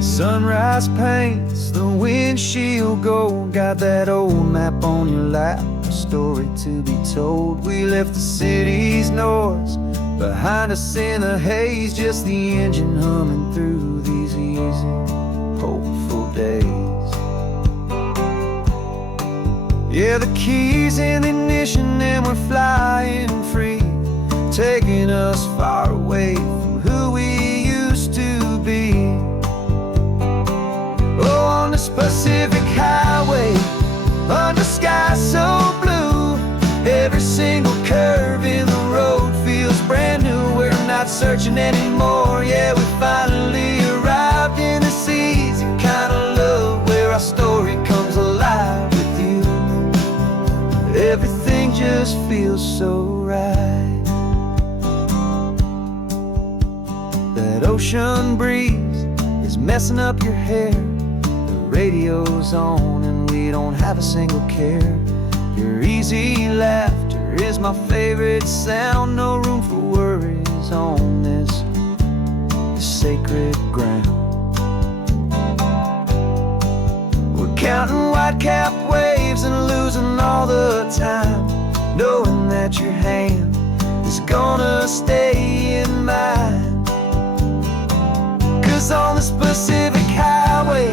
Sunrise paints the windshield gold. Got that old map on your lap, a story to be told. We left the city's noise behind us in the haze, just the engine humming through these easy, hopeful days. Yeah, the keys in the ignition and we're flying free, taking us far away from who we used to be. Oh, on this Pacific highway, under skies so blue, every single curve in the road feels brand new. We're not searching anymore, yeah, we finally arrived in this easy kind of love, where our story comes alive with you. Everything just feels so right. That ocean breeze is messing up your hair, the radio's on and we don't have a single care. Your easy laughter is my favorite sound, no room for worries on this sacred ground. We're counting white-capped waves and losing all the time, knowing that your hand is gonna stay in mine. 'Cause on this Pacific highway,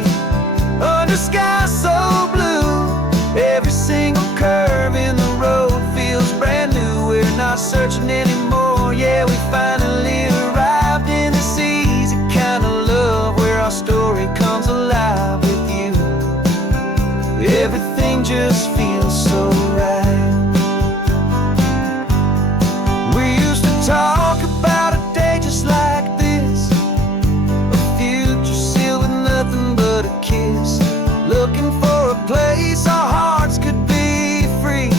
under skies so blue, every single curve in the road feels brand new. We're not searching anymore, yeah, we finally arrived in this easy kind of love, where our story comes alive with you. Everything just feels so right. We used to talk about a day just like this, a future sealed with nothing but a kiss, looking for a place our hearts could be free.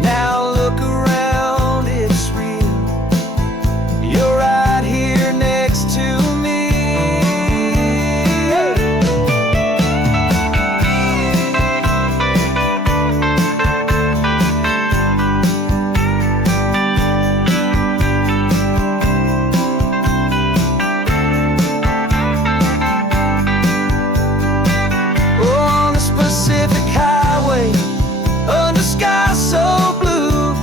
Now look around, it's real. You're right here next to me. On the Pacific highway, under skies so blue,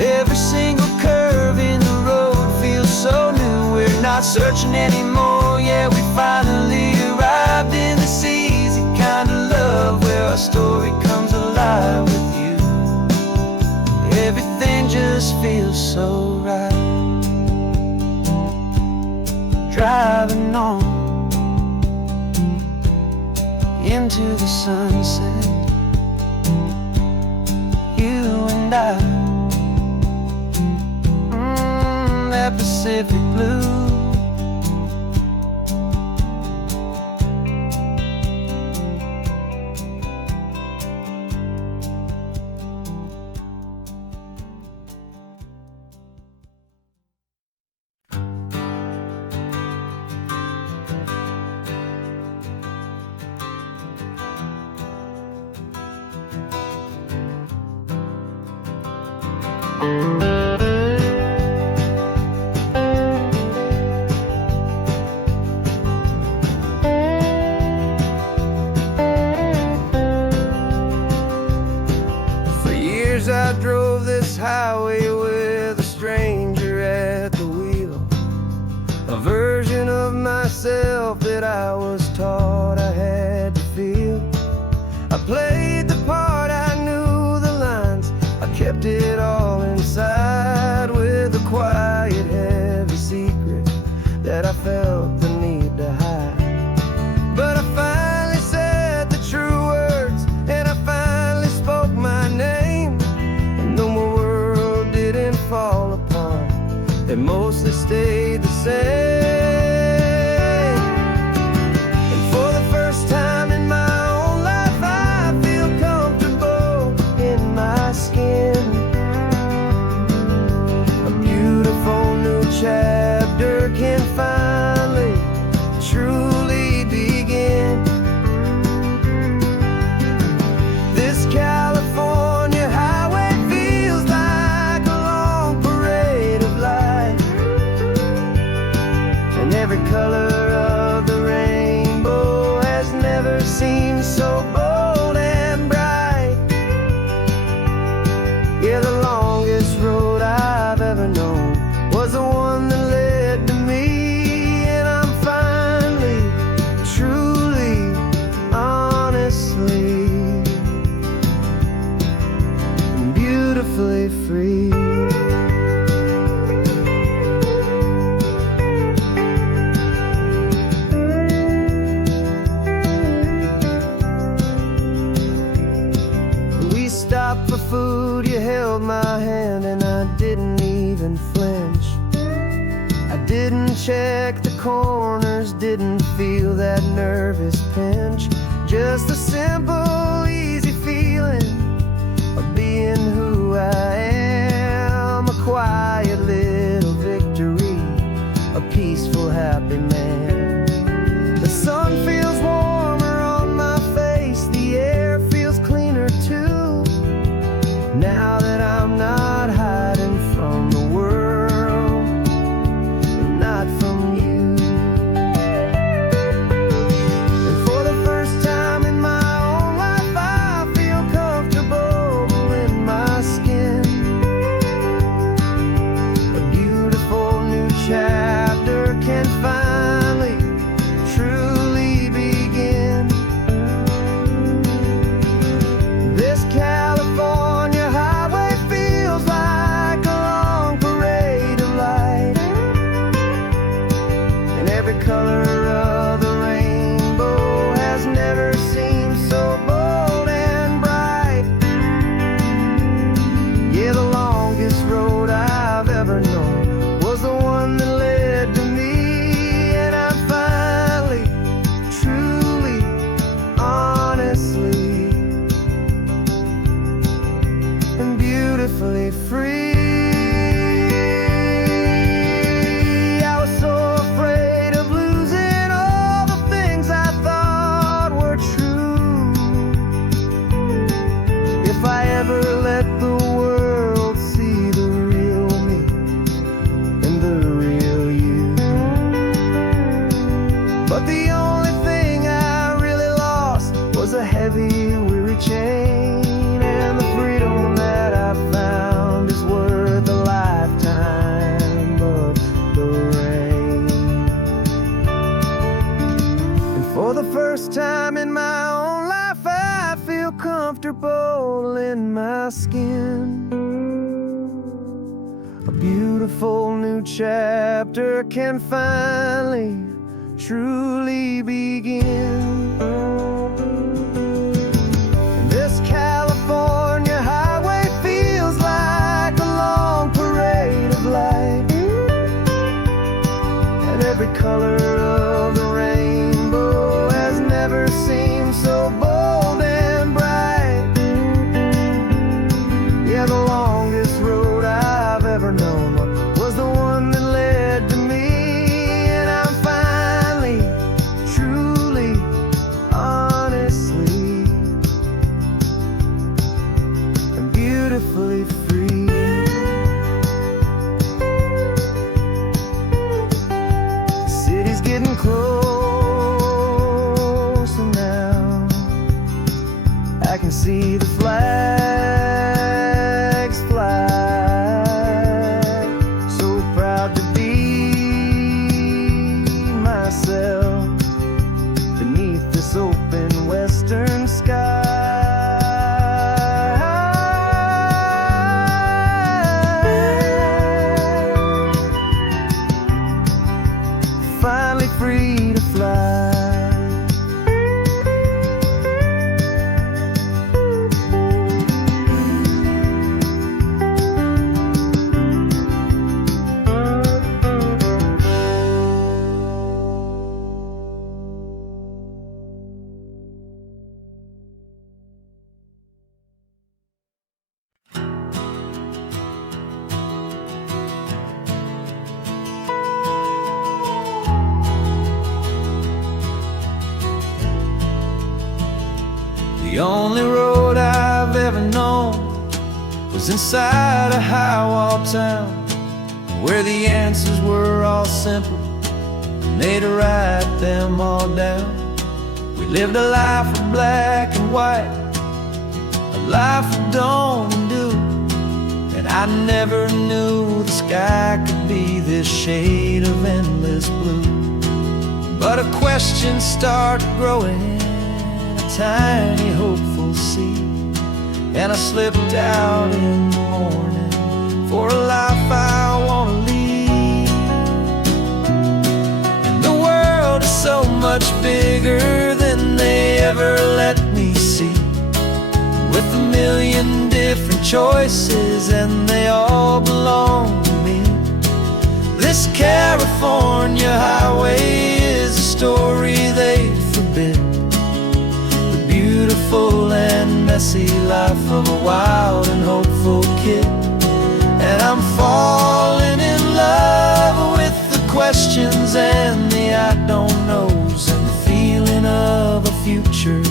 every single curve in the road feels so new. We're not searching anymore, yeah, we finally arrived in this easy kind of love, where our story comes alive with you. Everything just feels so right. Driving on into the sunset, you and I, that Pacific blue. For years I drove this highway with a stranger at the wheel, a version of myself that I was taught I had to feel. I played the part, I knew the lines, I kept it all inside, with a quiet, heavy secret that I felt the need to hide. But I finally said the true words, and I finally spoke my name, and though my world didn't fall apart, it mostly stayed the same. And for the first time in my own life, I feel comfortable in my skin. A beautiful new chapter can finally truly begin. This California highway feels like a long parade of light, and every color of the rainbow even flinch. I didn't check the corners, didn't feel that nervous pinch. Just a simple, easy feeling of being who I am. A quiet little victory, a peaceful, happy man. The sun feels warmer on my face, the air feels cleaner too. Now that I'm not hiding from the world, and not from you. And for the first time in my own life, I feel comfortable in my skin. A beautiful new chapter can finally, truly begin. This California highway feels like a long parade of light, and every color of the rainbow has never seemed so bold and bright. Yeah, the longest road I've ever known was the one that led to me, and I'm finally, truly, honestly, and beautifully free. I was so afraid of losing all the things I thought were true. If I ever let the world see the real me and the real you. But the only thing I really lost was a heavy, weary chain, and the freedom that I found is worth a lifetime of the rain. And for the first time in my own life, I feel comfortable in my skin. A beautiful new chapter can finally, truly begin. And this California highway feels like a long parade of light, and every color of the rainbow has never seemed so bold and bright. Yeah, the longest road I've ever known was the one that led to me, and I'm finally, truly, honestly, and beautifully free. The city's getting closer now. I can see the flags fly. So proud to be myself beneath this open western sky. Finally free to fly. The only road I've ever known was inside a high-wall town, where the answers were all simple, and they'd write them all down. We lived a life of black and white, a life of dawn and dew, and I never knew the sky could be this shade of endless blue. But a question started growing, tiny hopeful seed, and I slipped out in the morning for a life I want to lead. And the world is so much bigger than they ever let me see, with a million different choices, and they all belong to me. This California highway is a story they forbid, the beautiful and messy life of a wild and hopeful kid. And I'm falling in love with the questions and the I don't knows, and the feeling of a future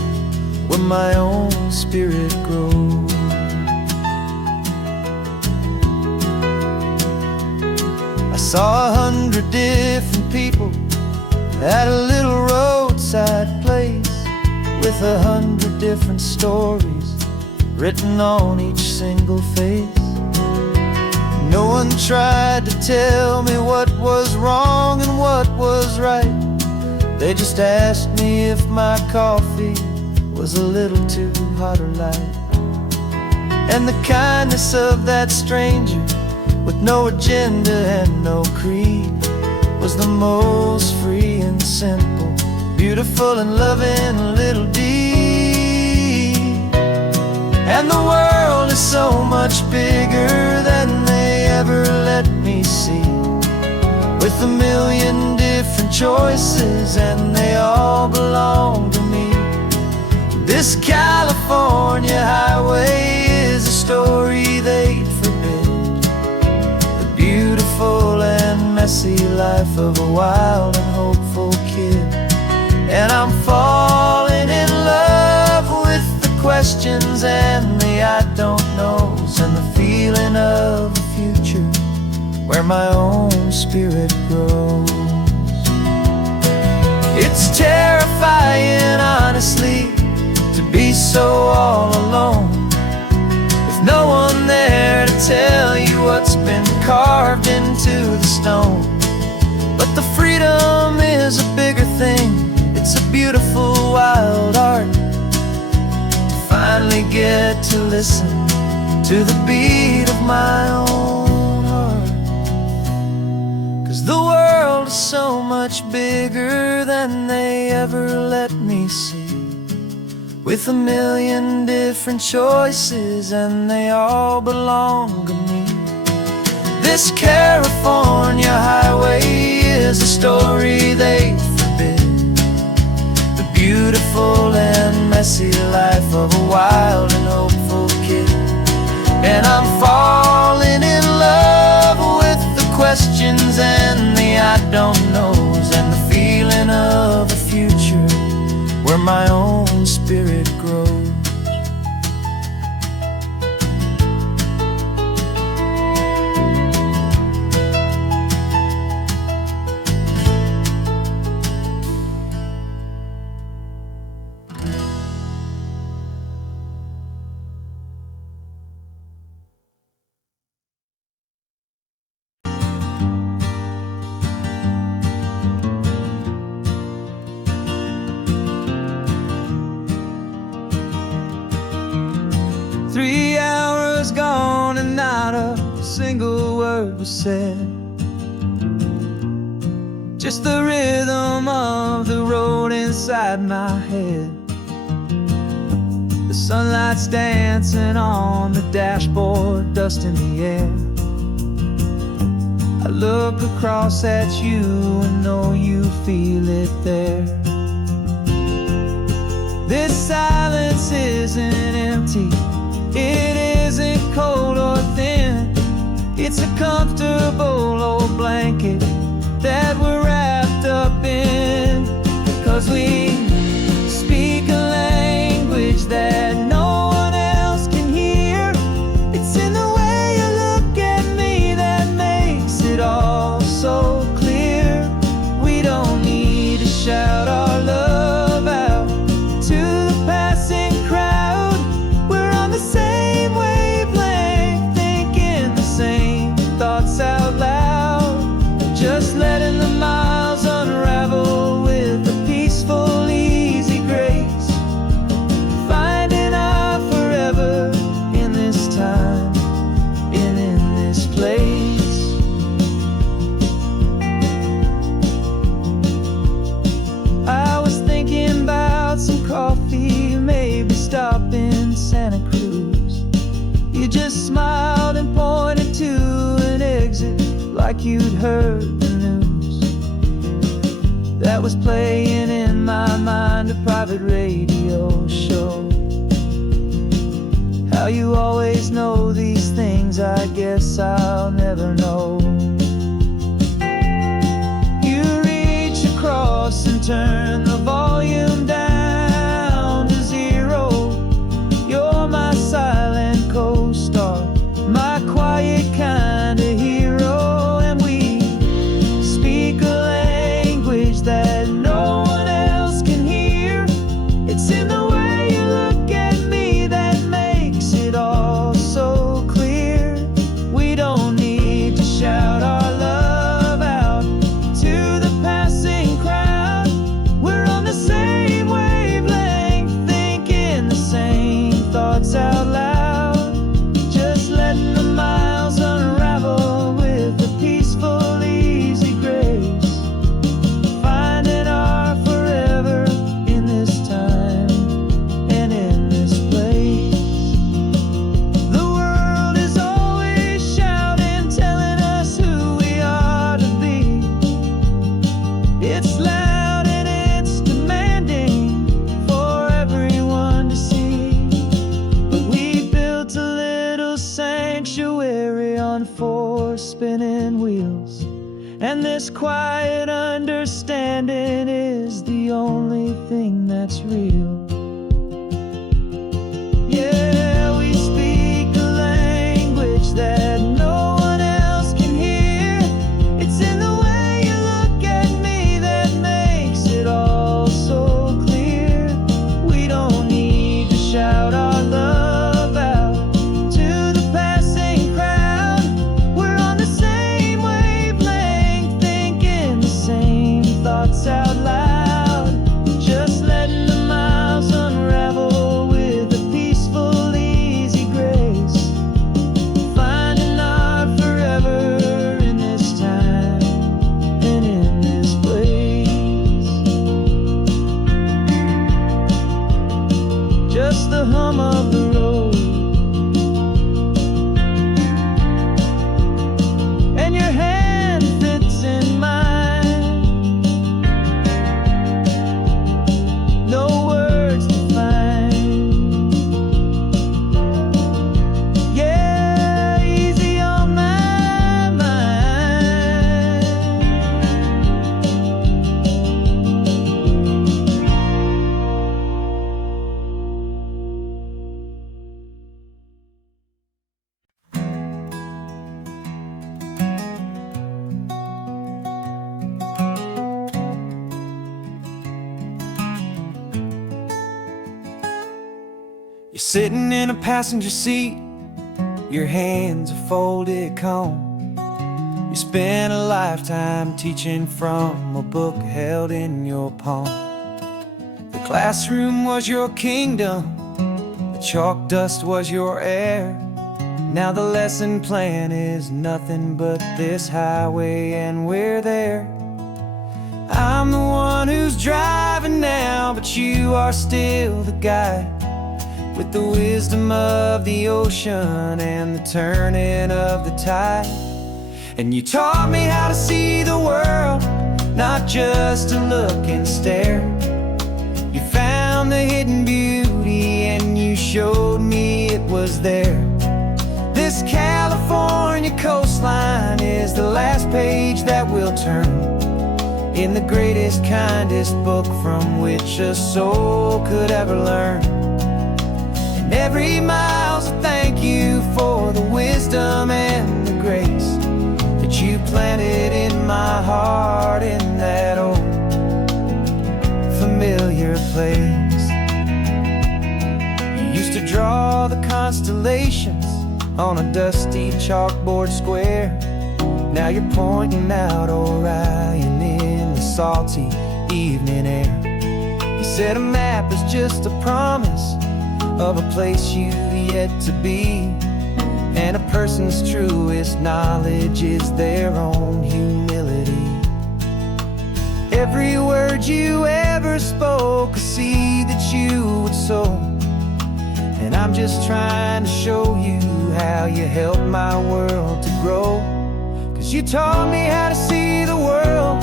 where my own spirit grows. I saw 100 different people at a little roadside place, with 100 different stories written on each single face. No one tried to tell me what was wrong and what was right. They just asked me if my coffee was a little too hot or light. And the kindness of that stranger, with no agenda and no creed, was the most free and simple, beautiful and loving little deed. And the world is so much bigger than they ever let me see, with a million different choices and they all belong to me. This California highway is a story they'd forbid, the beautiful and messy life of a wild and hopeful kid. And I'm falling in love with the questions and the I don't knows, and the feeling of a future where my own spirit grows. It's terrifying, honestly, to be so all alone, with no one there to tell you what's been carved into the stone. But the freedom is a bigger thing. It's a beautiful wild art to finally get to listen to the beat of my own heart. 'Cause the world is so much bigger than they ever let me see, with a million different choices and they all belong to me. This California highway is a story they forbid, the beautiful and messy life of a wild and hopeful kid. And I'm falling in love with the questions and the I don't knows, and the feeling of a future where my own spirit grows. Gone and not a single word was said, just the rhythm of the road inside my head. The sunlight's dancing on the dashboard, dust in the air. I look across at you and know you feel it there. This silence isn't empty, it isn't cold or thin. It's a comfortable old blanket that we're wrapped up in. 'Cause we speak a language that no one else can hear. It's in the way you look at me that makes it all so clear. We don't need to shout our love out to the passing crowd. We're on the same wavelength, thinking the same thoughts out loud, just letting the miles unravel with a peaceful, easy grace, finding our forever in this time and in this place. I was thinking about some coffee, maybe stop in Santa Cruz. You just smiled and pointed to an exit like like you'd heard the news that was playing in my mind, a private radio show. How you always know these things, I guess I'll never know. You reach across and turn the volume down to 0. You're my silent co-star, my quiet kind of hero. And we speak a language that no one else can hear. It's in the way you look at me that makes it all so clear. We don't need to shout our love out to the passing crowd. We're on the same wavelength, thinking the same thoughts out loud. Just letting the miles unravel with a peaceful, easy grace. Finding our forever in this time and in this place. The world is always shouting, telling us who we are to be. It's loud and it's demanding for everyone to see. But we built a little sanctuary on 4 spinning wheels, and this quiet understanding is the only thing that's real. Yeah, we speak a language that no one else can hear. It's in the way you look at me that makes it all so clear. We don't need to shout our love out to the passing crowd. We're on the same wavelength, thinking the same thoughts out loud. Just letting the miles unravel with a peaceful, easy grace. Finding our forever in this time and in this place. Just the hum of the road and your hand fits in mine. No words to find. Yeah, easy on my mind. You're sitting in a passenger seat, your hands a folded comb. You spent a lifetime teaching from a book held in your palm. The classroom was your kingdom, the chalk dust was your air. Now the lesson plan is nothing but this highway, and we're there. I'm the one who's driving now, but you are still the guide, with the wisdom of the ocean and the turning of the tide. And you taught me how to see the world, not just to look and stare. You found the hidden beauty and you showed me it was there. This California coastline is the last page that we'll turn in the greatest, kindest book from which a soul could ever learn. And every mile's a thank you for the wisdom and the grace that you planted in my heart in that old familiar place. You used to draw the constellations on a dusty chalkboard square. Now you're pointing out Orion in the salty evening air. You said a map is just a promise of a place you've yet to be, and a person's truest knowledge is their own humility. Every word you ever spoke, a seed that you would sow, and I'm just trying to show you how you helped my world to grow. 'Cause You taught me how to see the world,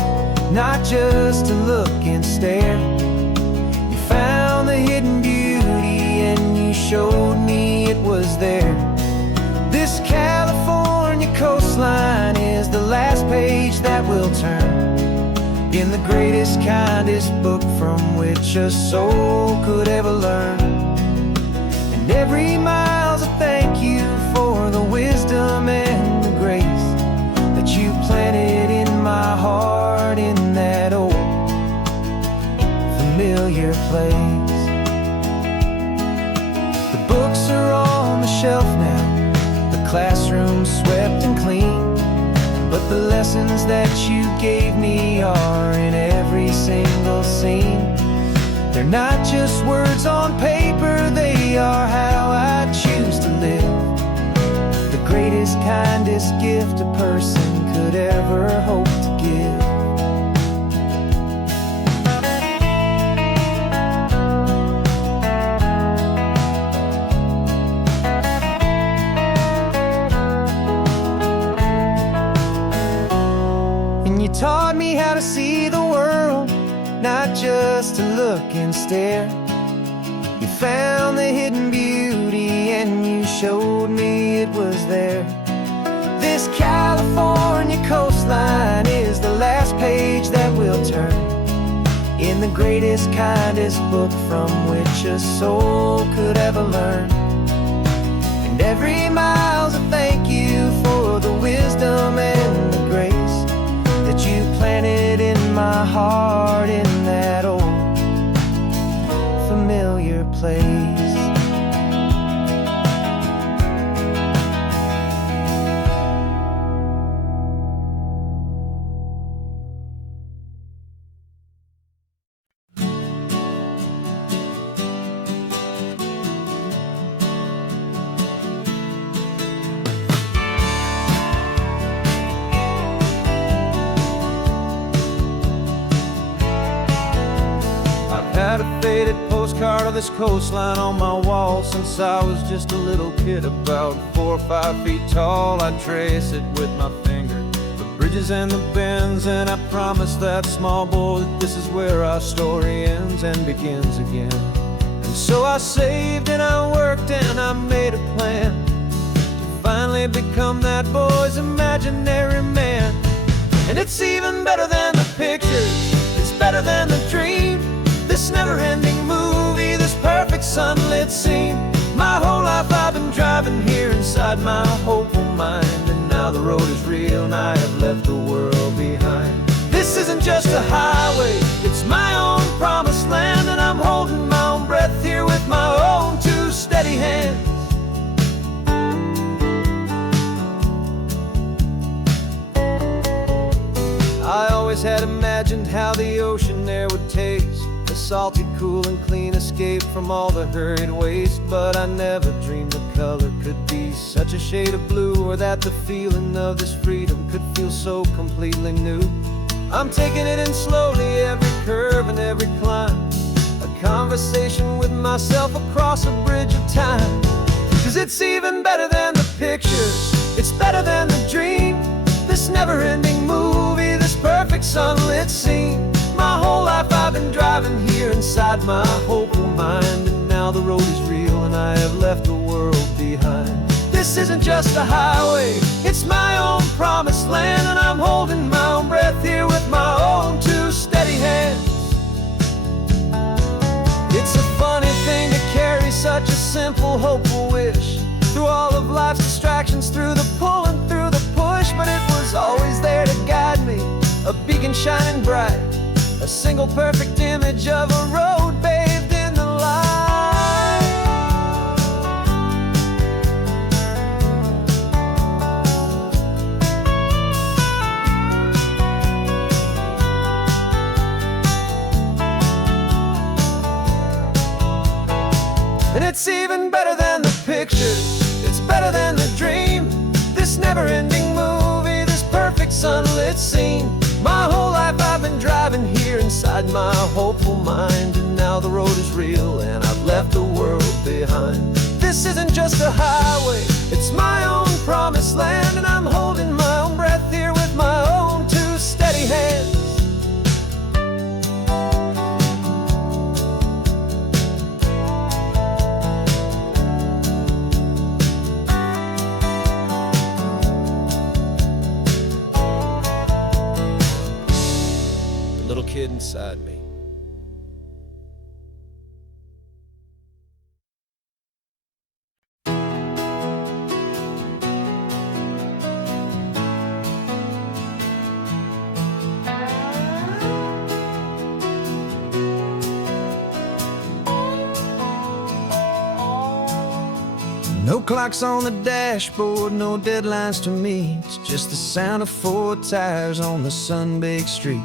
not just to look and stare. You found the hidden beauty and you showed me it was there. This California coastline is the last page that we'll turn in the greatest, kindest book from which a soul could ever learn. And every mile's a thank you for the wisdom and the grace that you planted in my heart in that old familiar place. The books are on the shelf now, the classroom swept and clean, but the lessons that you gave me are in every single scene. They're not just words on paper, they are how I choose to live. The greatest, kindest gift a person could ever hope to give. And you taught me how to see the world, not just to look and stare. You found the hidden beauty and you showed me it was there. This California coastline is the last page that we'll turn in the greatest, kindest book from which a soul could ever learn. And every mile's a thank you for the wisdom and the grace that you planted in my heart in that old familiar place. Had a faded postcard of this coastline on my wall since I was just a little kid, about 4 or 5 feet tall. I trace it with my finger, the bridges and the bends, and I promised that small boy that this is where our story ends and begins again. And so I saved and I worked and I made a plan to finally become that boy's imaginary man. And it's even better than the pictures, it's better than the dream. This never-ending movie, this perfect sunlit scene. My whole life I've been driving here inside my hopeful mind, and now the road is real and I have left the world behind. This isn't just a highway, it's my own promised land, and I'm holding my own breath here with my own two steady hands. I always had imagined how the ocean air would taste, a salty, cool and clean escape from all the hurried waste. But I never dreamed the color could be such a shade of blue, or that the feeling of this freedom could feel so completely new. I'm taking it in slowly, every curve and every climb, a conversation with myself across a bridge of time. 'Cause it's even better than the pictures, it's better than the dream. This never-ending movie, this perfect sunlit scene. My whole life I've been driving here inside my hopeful mind, and now the road is real and I have left the world behind. This isn't just a highway, it's my own promised land, and I'm holding my own breath here with my own two steady hands. It's a funny thing to carry such a simple, hopeful wish through all of life's distractions, through the pull and through the push. But it was always there to guide me, a beacon shining bright, a single perfect image of a road bathed in the light. And it's even better than the pictures, it's better than the dream. This never-ending movie, this perfect sunlit scene. My whole life I've been driving here inside my hopeful mind, and now the road is real and I've left the world behind. This isn't just a highway, it's my own promised land, and I'm holding my own breath here with with my own two steady hands. The little kid inside me. No clocks on the dashboard, no deadlines to meet. It's just the sound of 4 tires on the sun-baked street.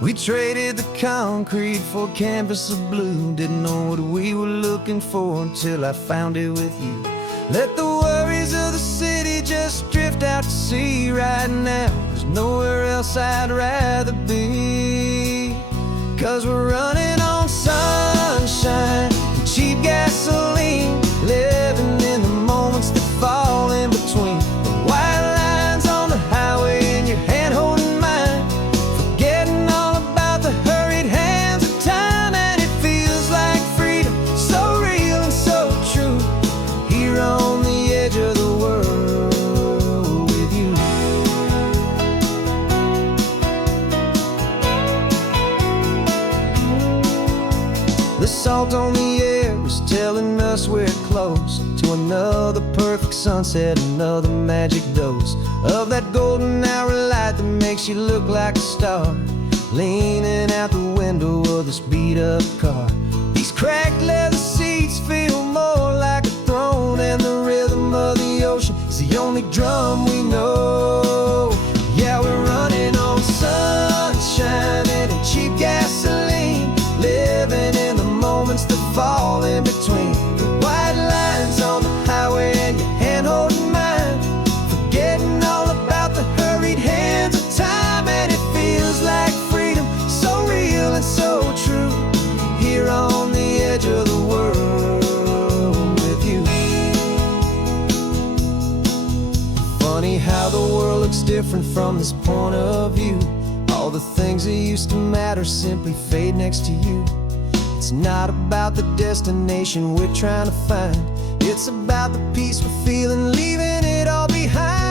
We traded the concrete for a canvas of blue. Didn't know what we were looking for until I found it with you. Let the worries of the city just drift out to sea right now. There's nowhere else I'd rather be. 'Cause we're running on sunshine and cheap gasoline, living in the moments that fall in between. The white lines on the highway and your hand holding mine, forgetting all about the hurried hands of time. And it feels like freedom, so real and so true, here on the edge of the world with you. The salt on the air is telling us we're close to another perfect sunset, another magic dose of that golden hour light that makes you look like a star, leaning out the window of this beat-up car. These cracked leather seats feel more like a throne, and the rhythm of the ocean is the only drum we know. Yeah, we're running on sunshine and cheap gasoline, living in the moments that fall in between. The white lines on the highway and your hand holding mine, forgetting all about the hurried hands of time. And it feels like freedom, so real and so true, here on the edge of the world with you. Funny how the world looks different from this point of view. All the things that used to matter simply fade next to you. It's not about the destination we're trying to find, it's about the peace we're feeling, leaving it all behind.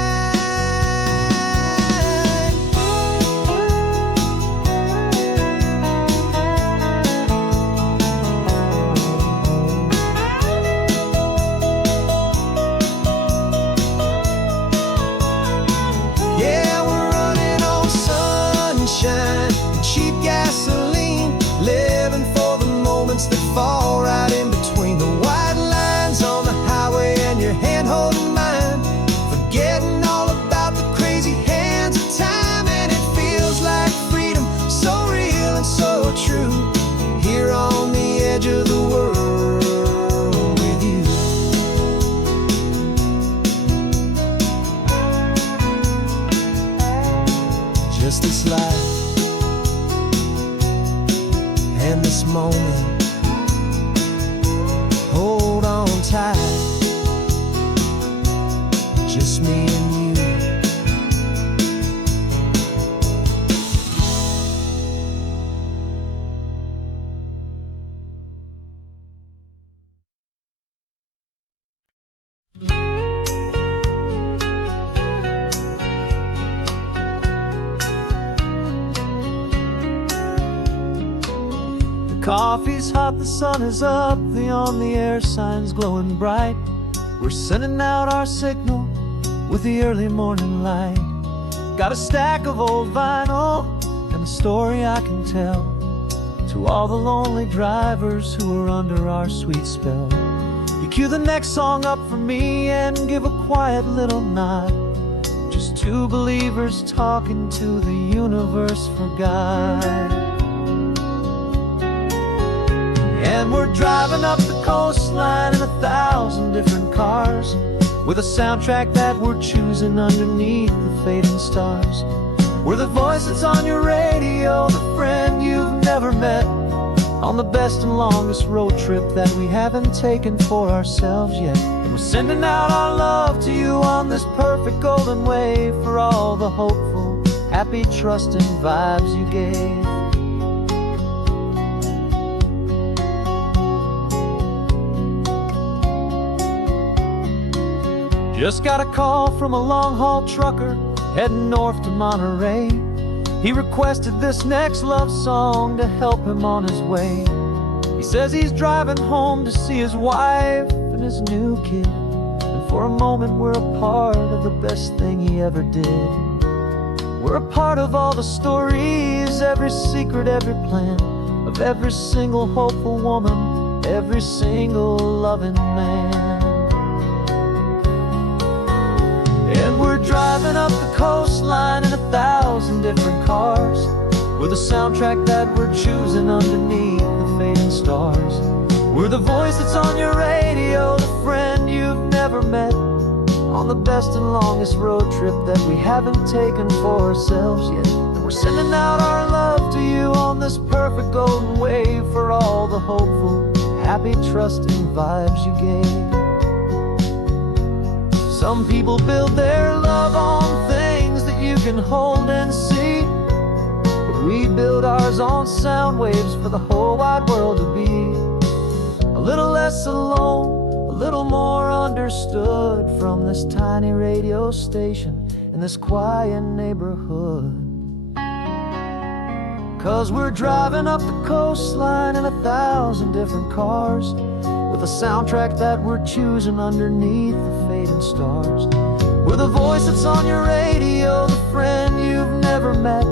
Yeah, we're running on sunshine and cheap gasoline, living for the moments that fall right in between. The white lines on the highway and your hand holding mine, forgetting all about the crazy hands of time. And it feels like freedom, so real and so true, here on the edge of the world with you. Just this life and this moment, hold on tight, just me and you. Coffee's hot, the sun is up, the on-the-air sign's glowing bright. We're sending out our signal with the early morning light. Got a stack of old vinyl and a story I can tell to all the lonely drivers who are under our sweet spell. You cue the next song up for me and give a quiet little nod. Just two believers talking to the universe for God. And we're driving up the coastline in 1,000 different cars, with a soundtrack that we're choosing underneath the fading stars. We're the voice that's on your radio, the friend you've never met, on the best and longest road trip that we haven't taken for ourselves yet. And we're sending out our love to you on this perfect golden wave for all the hopeful happy, trusting vibes you gave. Just got a call from a long-haul trucker heading north to Monterey. He requested this next love song to help him on his way. He says he's driving home to see his wife and his new kid, and for a moment we're a part of the best thing he ever did. We're a part of all the stories, every secret, every plan, of every single hopeful woman, every single loving man. And we're driving up the coastline in 1,000 different cars, with a soundtrack that we're choosing underneath the fading stars. We're the voice that's on your radio, the friend you've never met, on the best and longest road trip that we haven't taken for ourselves yet. And we're sending out our love to you on this perfect golden wave, for all the hopeful, happy, trusting vibes you gave. Some people build their love on things that you can hold and see, but we build ours on sound waves for the whole wide world to be a little less alone, a little more understood, from this tiny radio station in this quiet neighborhood. 'Cause we're driving up the coastline in 1,000 different cars, with a soundtrack that we're choosing underneath the fading stars. We're the voice that's on your radio, the friend you've never met,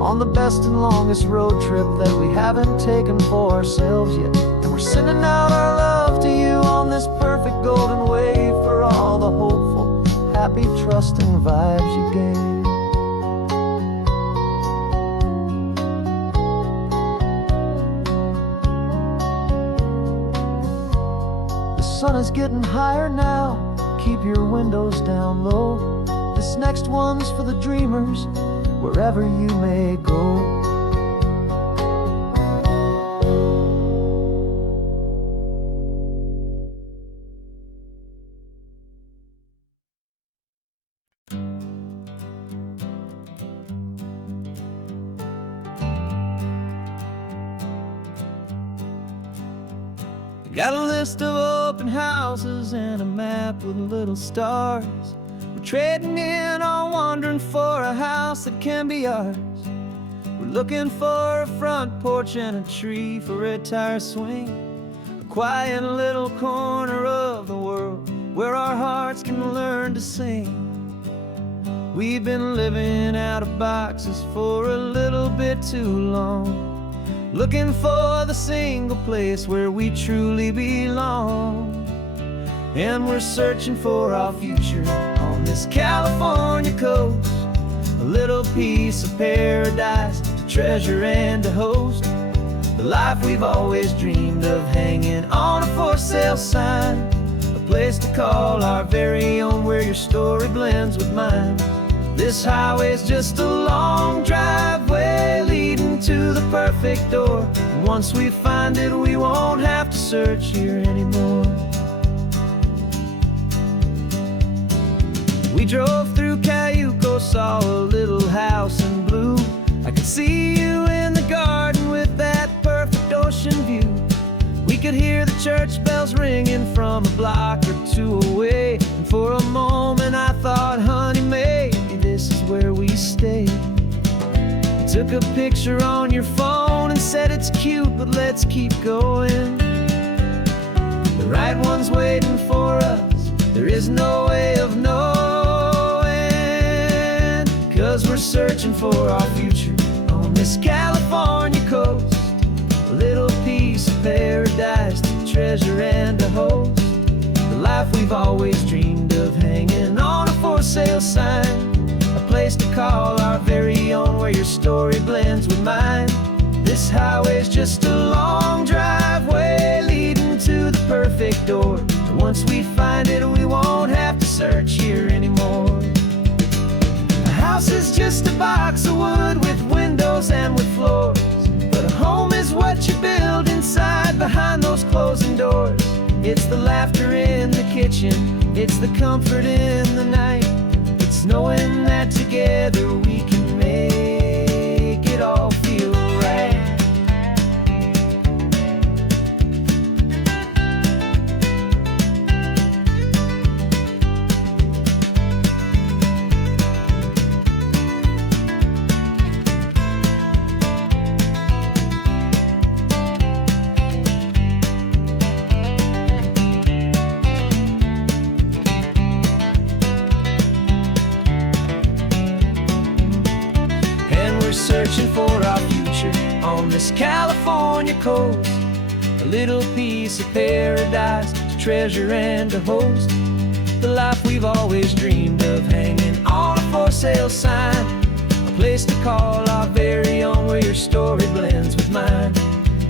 on the best and longest road trip that we haven't taken for ourselves yet. And we're sending out our love to you on this perfect golden wave, for all the hopeful, happy, trusting vibes you gave. The sun is getting higher now, keep your windows down low. This next one's for the dreamers, wherever you may go. Got a list of open houses and a map with little stars. We're trading in or wandering for a house that can be ours. We're looking for a front porch and a tree for a tire swing, a quiet little corner of the world where our hearts can learn to sing. We've been living out of boxes for a little bit too long, looking for the single place where we truly belong. And we're searching for our future on this California coast, a little piece of paradise to treasure and to host, the life we've always dreamed of, hanging on a for sale sign, a place to call our very own, where your story blends with mine. This highway's just a long driveway leading to the perfect door, and once we find it, we won't have to search here anymore. We drove through Cayuco, saw a little house in blue. I could see you in the garden with that perfect ocean view. We could hear the church bells ringing from a block or two away, and for a moment I thought, honey, maybe this is where we stay. You took a picture on your phone and said it's cute, but let's keep going. The right one's waiting for us, there is no way of knowing, 'cause we're searching for our future on this California coast, a little piece of paradise to treasure and to host, the life we've always dreamed of, hanging on a for sale sign, a place to call our very own, where your story blends with mine. This highway's just a long driveway leading to the perfect door, and once we find it, we won't have to search here anymore. A house is just a box of wood with windows and with floors, but a home is what you build inside behind those closing doors. It's the laughter in the kitchen, it's the comfort in the night, it's knowing that together we can make for our future on this California coast. A little piece of paradise to treasure and to host. The life we've always dreamed of, hanging on a for sale sign. A place to call our very own, where your story blends with mine.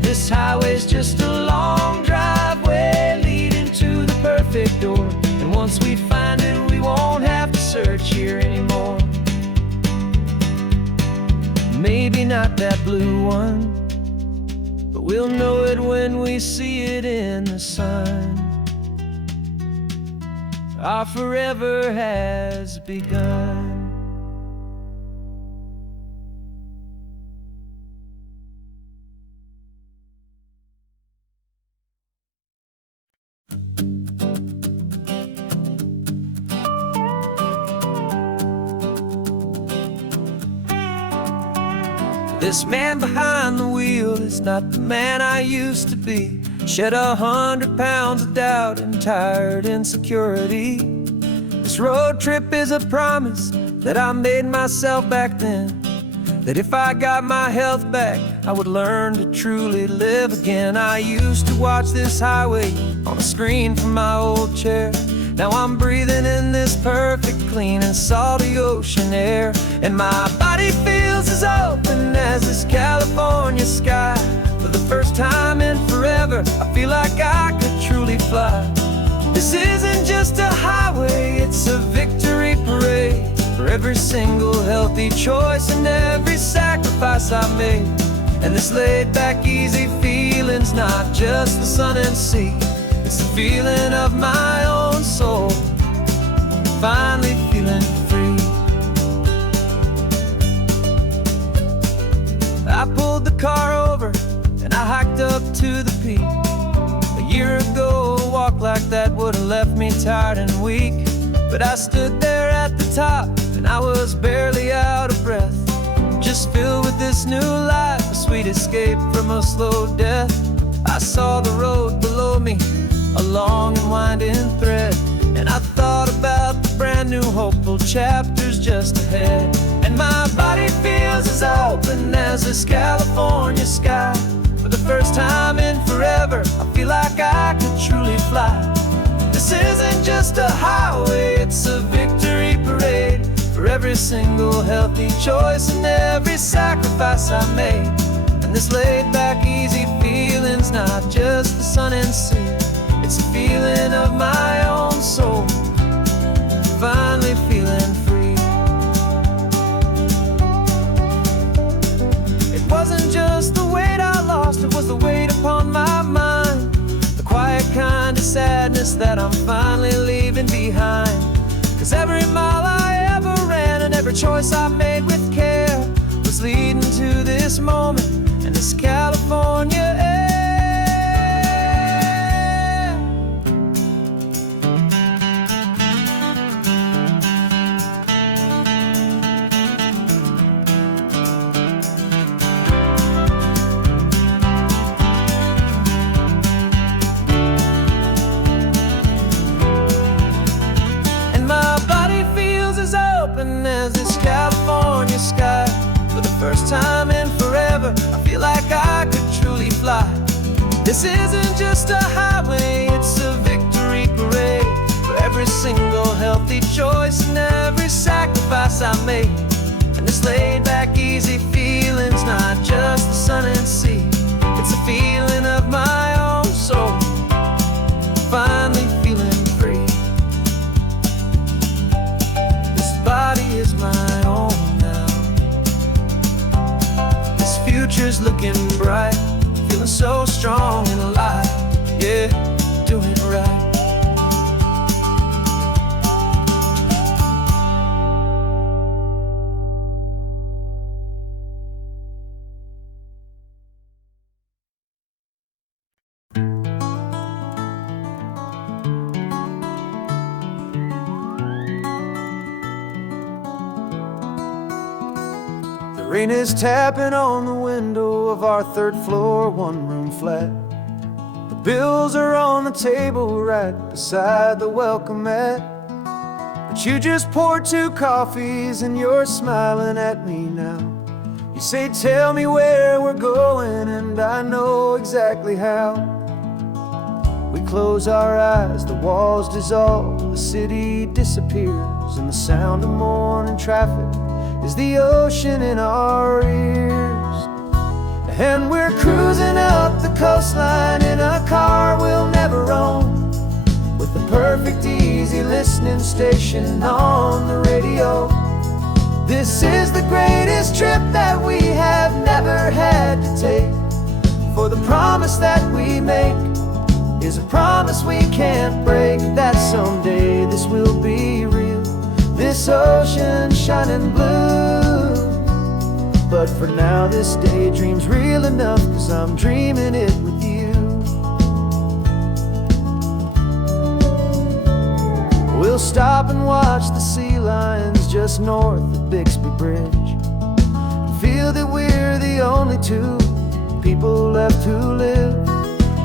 This highway's just a long driveway leading to the perfect door. And once we find it, we won't have to search here anymore. Maybe not that blue one, but we'll know it when we see it in the sun. Our forever has begun. This man behind the wheel is not the man I used to be. Shed 100 pounds of doubt and tired insecurity. This road trip is a promise that I made myself back then, that if I got my health back, I would learn to truly live again. I used to watch this highway on a screen from my old chair. Now I'm breathing in this perfect, clean and salty ocean air. And my body feels as open as this California sky. For the first time in forever, I feel like I could truly fly. This isn't just a highway, it's a victory parade. For every single healthy choice and every sacrifice I made. And this laid back, easy feeling's not just the sun and sea. It's the feeling of my own soul, finally feeling free. I pulled the car over and I hiked up to the peak. A year ago, a walk like that would have left me tired and weak. But I stood there at the top and I was barely out of breath, just filled with this new life, a sweet escape from a slow death. I saw the road below me, a long and winding thread, and I thought about the brand new hopeful chapters just ahead. And my body feels as open as this California sky. For the first time in forever, I feel like I could truly fly. This isn't just a highway, it's a victory parade. For every single healthy choice and every sacrifice I made. And this laid back, easy feeling's not just the sun and sea. It's a feeling of my own soul, finally feeling free. It wasn't just the weight I lost, it was the weight upon my mind. The quiet kind of sadness that I'm finally leaving behind. 'Cause every mile I ever ran and every choice I made with care was leading to this moment and this California air. As this California sky. For the first time in forever, I feel like I could truly fly. This isn't just a highway, it's a victory parade. For every single healthy choice and every sacrifice I made. And this laid back, easy feeling's not just the sun and sea. It's a feeling of my own soul, finally feeling free. Body is my own now. This future's looking bright, feeling so strong and alive. Yeah, doing right. Rain is tapping on the window of our third floor, one-room flat. The bills are on the table right beside the welcome mat. But you just poured 2 coffees and you're smiling at me now. You say, tell me where we're going, and I know exactly how. We close our eyes, the walls dissolve, the city disappears, and the sound of morning traffic is the ocean in our ears. And we're cruising up the coastline in a car we'll never own, with the perfect easy listening station on the radio. This is the greatest trip that we have never had to take, for the promise that we make is a promise we can't break, that someday this will be real, this ocean shining blue. But for now this daydream's real enough, 'cause I'm dreaming it with you. We'll stop and watch the sea lions just north of Bixby Bridge, and feel that we're the only two people left who live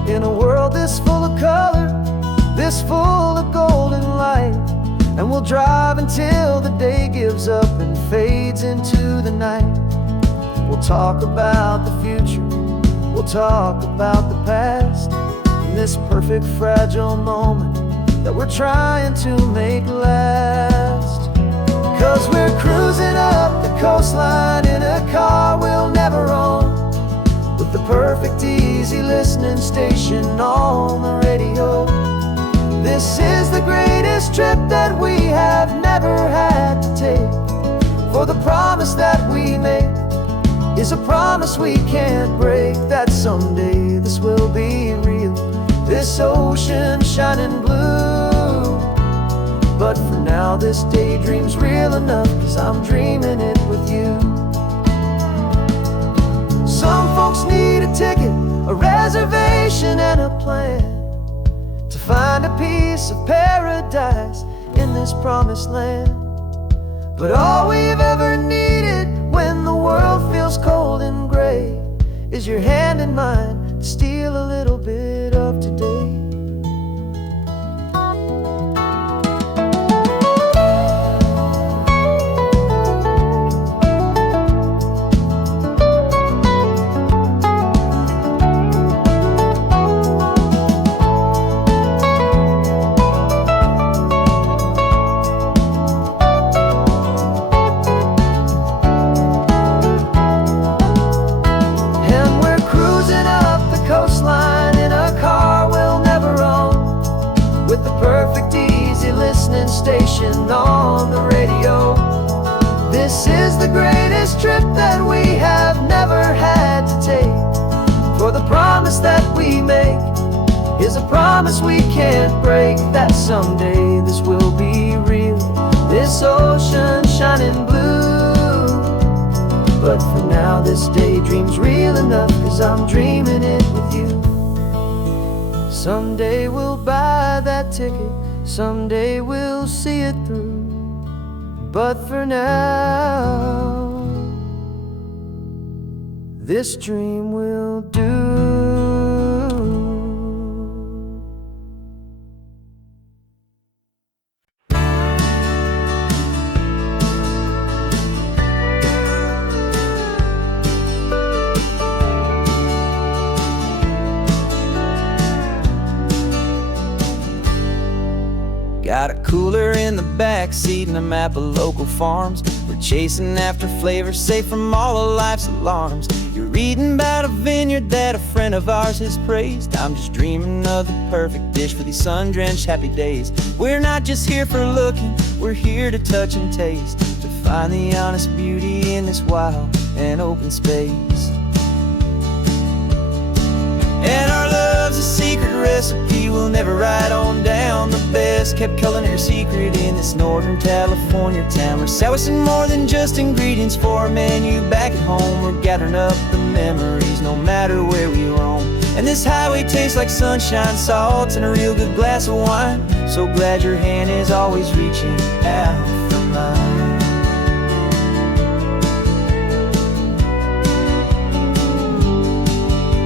in a world this full of color, this full of golden light. And we'll drive until the day gives up and fades into the night. We'll talk about the future, we'll talk about the past, in this perfect fragile moment that we're trying to make last. 'Cause we're cruising up the coastline in a car we'll never own, with the perfect easy listening station on the radio. This is the greatest trip that we have never had to take, for the promise that we make is a promise we can't break, that someday this will be real, this ocean shining blue. But for now this daydream's real enough, 'cause I'm dreaming it with you. Some folks need a ticket, a reservation and a plan, to find a piece of paradise in this promised land. But all we've ever needed when the world feels cold and gray is your hand in mine to steal a little bit of today. Station on the radio. This is the greatest trip that we have never had to take, for the promise that we make is a promise we can't break, that someday this will be real, this ocean shining blue. But for now this daydream's real enough, 'cause I'm dreaming it with you. Someday we'll buy that ticket, someday we'll see it through, but for now this dream will do. Got a cooler in the back seat and a map of local farms. We're chasing after flavors safe from all of life's alarms. You're reading about a vineyard that a friend of ours has praised. I'm just dreaming of the perfect dish for these sun-drenched happy days. We're not just here for looking, we're here to touch and taste, to find the honest beauty in this wild and open space. And our love's a secret recipe we'll never write on down. The best kept culinary secret in this Northern California town. We're selling more than just ingredients for a menu back at home. We're gathering up the memories no matter where we roam. And this highway tastes like sunshine, salt, and a real good glass of wine. So glad your hand is always reaching out for mine.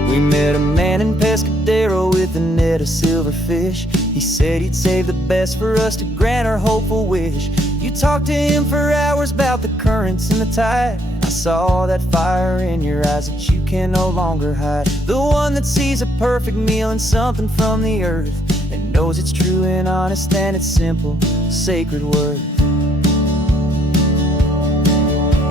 We met a man in Pescadero with a net of silverfish. He said he'd save the best for us to grant our hopeful wish. You talked to him for hours about the currents and the tide. I saw that fire in your eyes that you can no longer hide. The one that sees a perfect meal in something from the earth, and knows it's true and honest and it's simple, sacred word.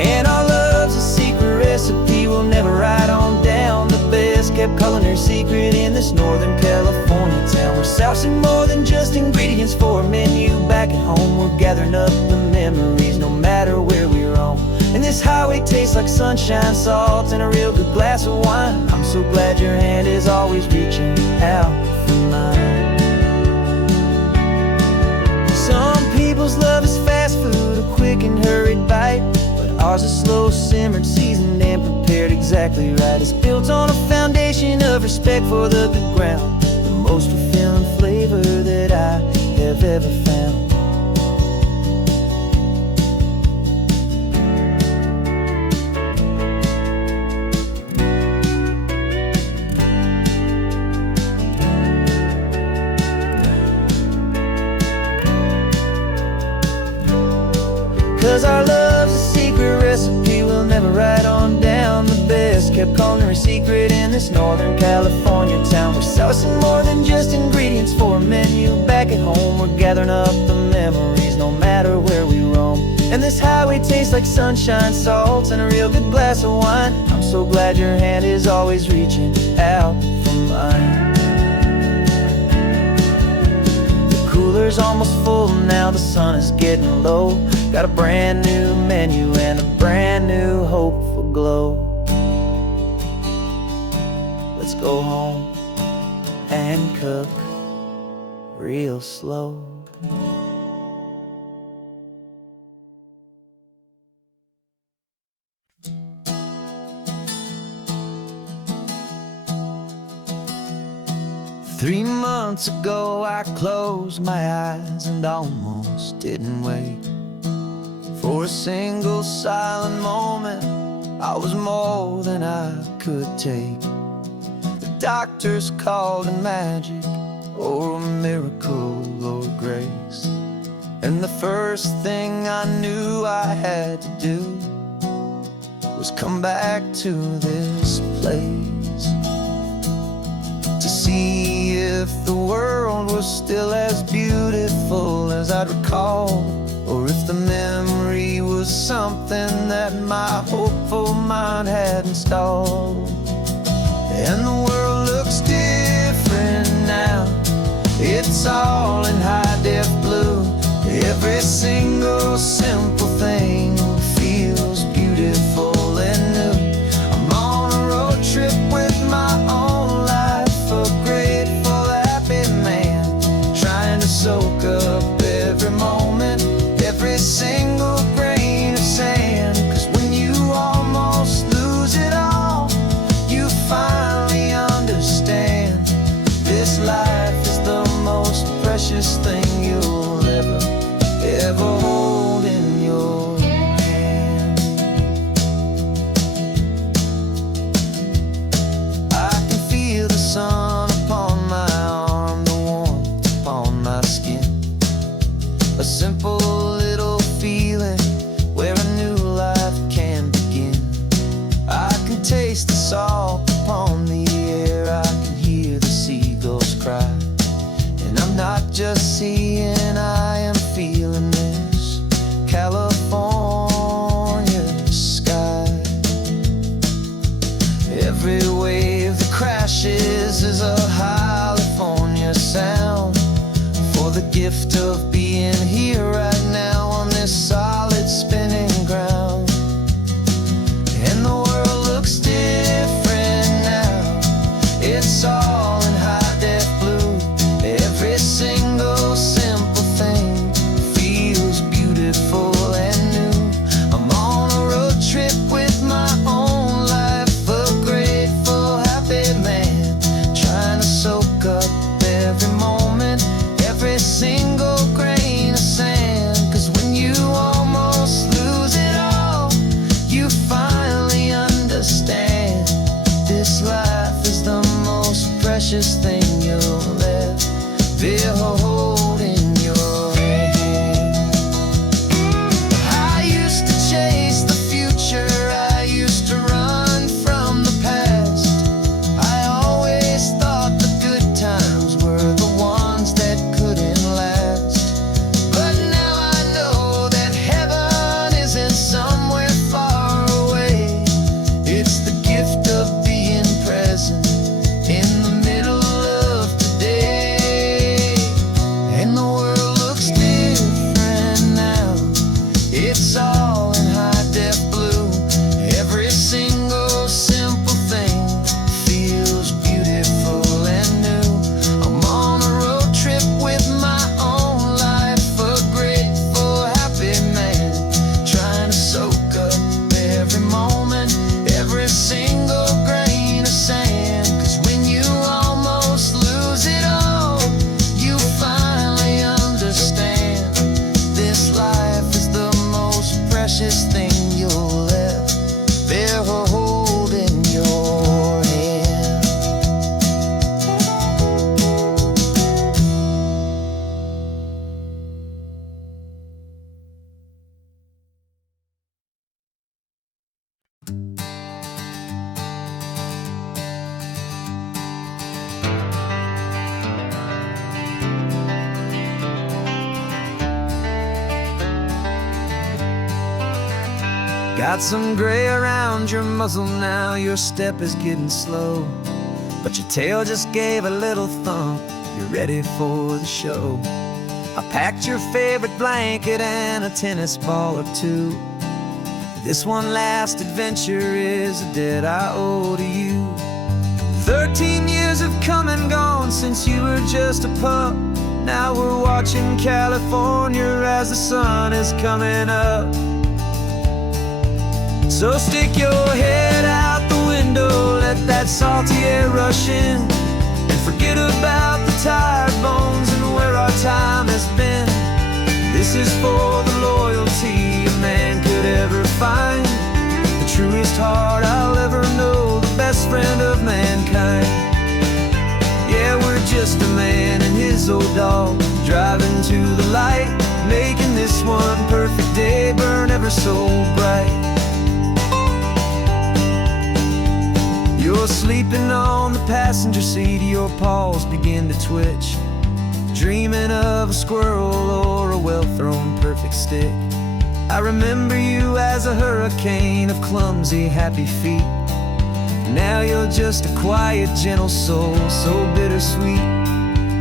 And our love's a secret recipe we'll never write on down. The best kept culinary secret in this Northern California town. We're sourcing more than just ingredients for a menu. Back at home we're gathering up the memories, no matter where we roam. And this highway tastes like sunshine, salt, and a real good glass of wine. I'm so glad your hand is always reaching out for mine. Some people's love is fast food, a quick and hurried bite, but ours is slow, simmered, seasoned, and prepared exactly right. It's built on a foundation of respect for the good ground, the most fulfilling flavor that I have ever found. 'Cause our love's a secret recipe we'll never write on down. The best kept culinary secret in this Northern California town. We're sourcing more than just ingredients for a menu. Back at home we're gathering up the memories, no matter where we roam. And this highway tastes like sunshine, salt, and a real good glass of wine. I'm so glad your hand is always reaching out for mine. The cooler's almost full now, the sun is getting low. Got a brand new menu and a brand new hopeful glow. Let's go home and cook real slow. Three months ago I closed my eyes and almost didn't wait for a single silent moment. I was more than I could take. The doctors called it magic, or a miracle, or grace. And the first thing I knew I had to do was come back to this place, to see if the world was still as beautiful as I'd recall, or if the memory was something that my hopeful mind had installed. And the world looks different now, it's all in high-def blue. Every single simple thing feels beautiful and new. I'm on a road trip with my own life, a grateful, happy man, trying to soak up every moment, every single grain of sand. 'Cause when you almost lose it all, you finally understand this life is the most precious thing you'll ever hold in your hand. I can feel the sun upon my arm, the warmth upon my skin, a simple little feeling where a new life can begin. I can taste the salt upon the air, I can hear the seagulls cry, and I'm not just seeing, I am feeling this California sky. Every wave that crashes is a California sound, for the gift of being here right now on this solid spinning ground. And the world looks different now, it's all in high-def blue. Every single simple thing feels beautiful and new. I'm on a road trip with my own life, a grateful, happy man, trying to soak up every moment, every single grain of sand. 'Cause when you almost lose it all, you finally understand this life is the most precious thing you'll ever hold in your hand. I used to chase the future, I Got some gray around your muzzle now, your step is getting slow, but your tail just gave a little thump, you're ready for the show. I packed your favorite blanket and a tennis ball or two. This one last adventure is a debt I owe to you. 13 years have come and gone since you were just a pup. Now we're watching California as the sun is coming up. So stick your head out the window, let that salty air rush in, and forget about the tired bones and where our time has been. This is for the loyalty a man could ever find, the truest heart I'll ever know, the best friend of mankind. Yeah, we're just a man and his old dog, driving to the light, making this one perfect day burn ever so bright. You're sleeping on the passenger seat, your paws begin to twitch, dreaming of a squirrel or a well-thrown perfect stick. I remember you as a hurricane of clumsy, happy feet. Now you're just a quiet, gentle soul, so bittersweet.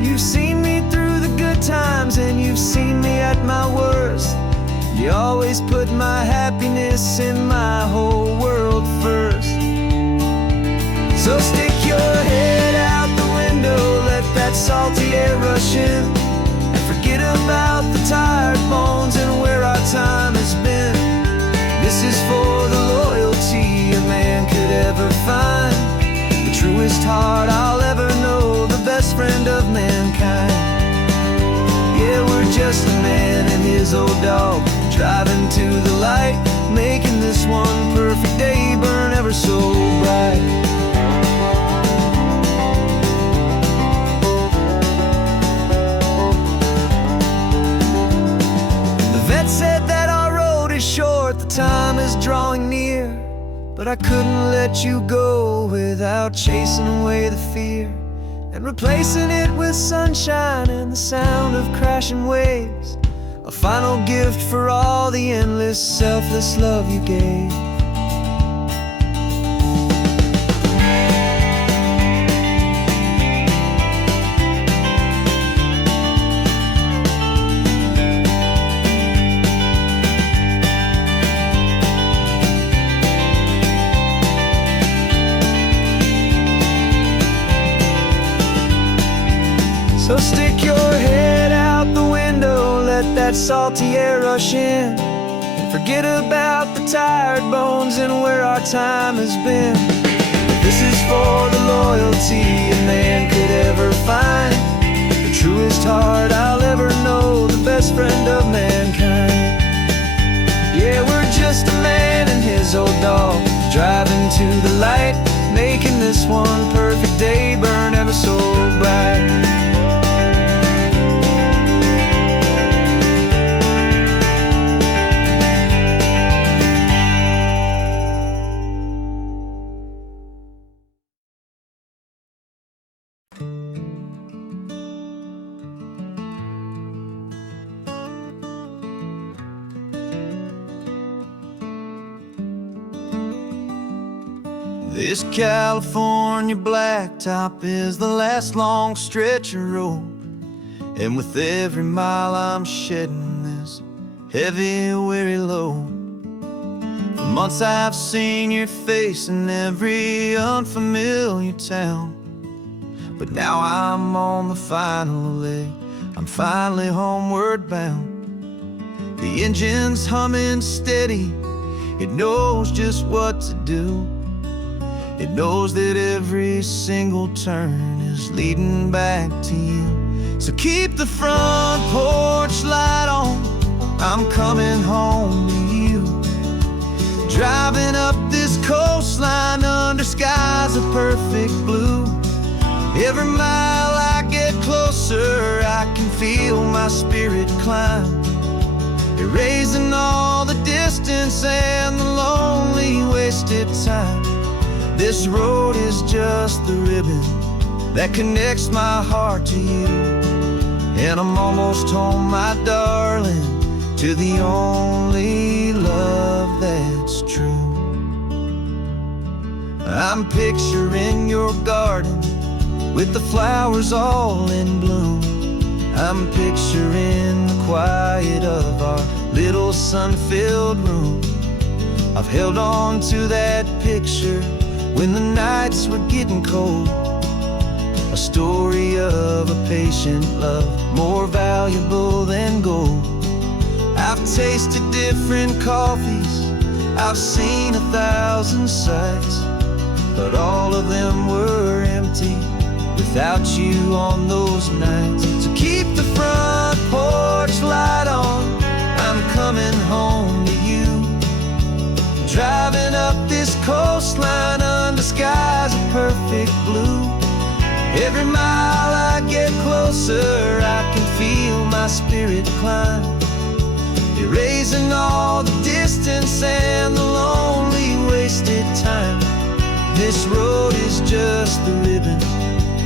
You've seen me through the good times and you've seen me at my worst. You always put my happiness in my whole world first. So stick your head out the window, let that salty air rush in, and forget about the tired bones and where our time has been. This is for the loyalty a man could ever find, the truest heart I'll ever know, the best friend of mankind. Yeah, we're just a man and his old dog, driving to the light, making this one perfect day burn ever so bright. Said that our road is short, the time is drawing near, but I couldn't let you go without chasing away the fear and replacing it with sunshine and the sound of crashing waves, a final gift for all the endless, selfless love you gave. So stick your head out the window, let that salty air rush in, and forget about the tired bones and where our time has been. This is for the loyalty a man could ever find, the truest heart I'll ever know, the best friend of mankind. Yeah, we're just a man and his old dog, driving to the light, making this one perfect day burn ever so bright. This California blacktop is the last long stretch of road, and with every mile I'm shedding this heavy, weary load. For months I've seen your face in every unfamiliar town, but now I'm on the final leg, I'm finally homeward bound. The engine's humming steady, it knows just what to do. It knows that every single turn is leading back to you. So keep the front porch light on, I'm coming home to you. Driving up this coastline under skies of perfect blue. Every mile I get closer, I can feel my spirit climb, erasing all the distance and the lonely wasted time. This road is just the ribbon that connects my heart to you, and I'm almost home, my darling, to the only love that's true. I'm picturing your garden with the flowers all in bloom. I'm picturing the quiet of our little sun-filled room. I've held on to that picture when the nights were getting cold. A story of a patient love, more valuable than gold. I've tasted different coffees, I've seen 1,000 sights, but all of them were empty without you on those nights. So keep the front porch light on, I'm coming home to you. Driving up this coastline under skies of perfect blue. Every mile I get closer, I can feel my spirit climb, erasing all the distance and the lonely wasted time. This road is just the ribbon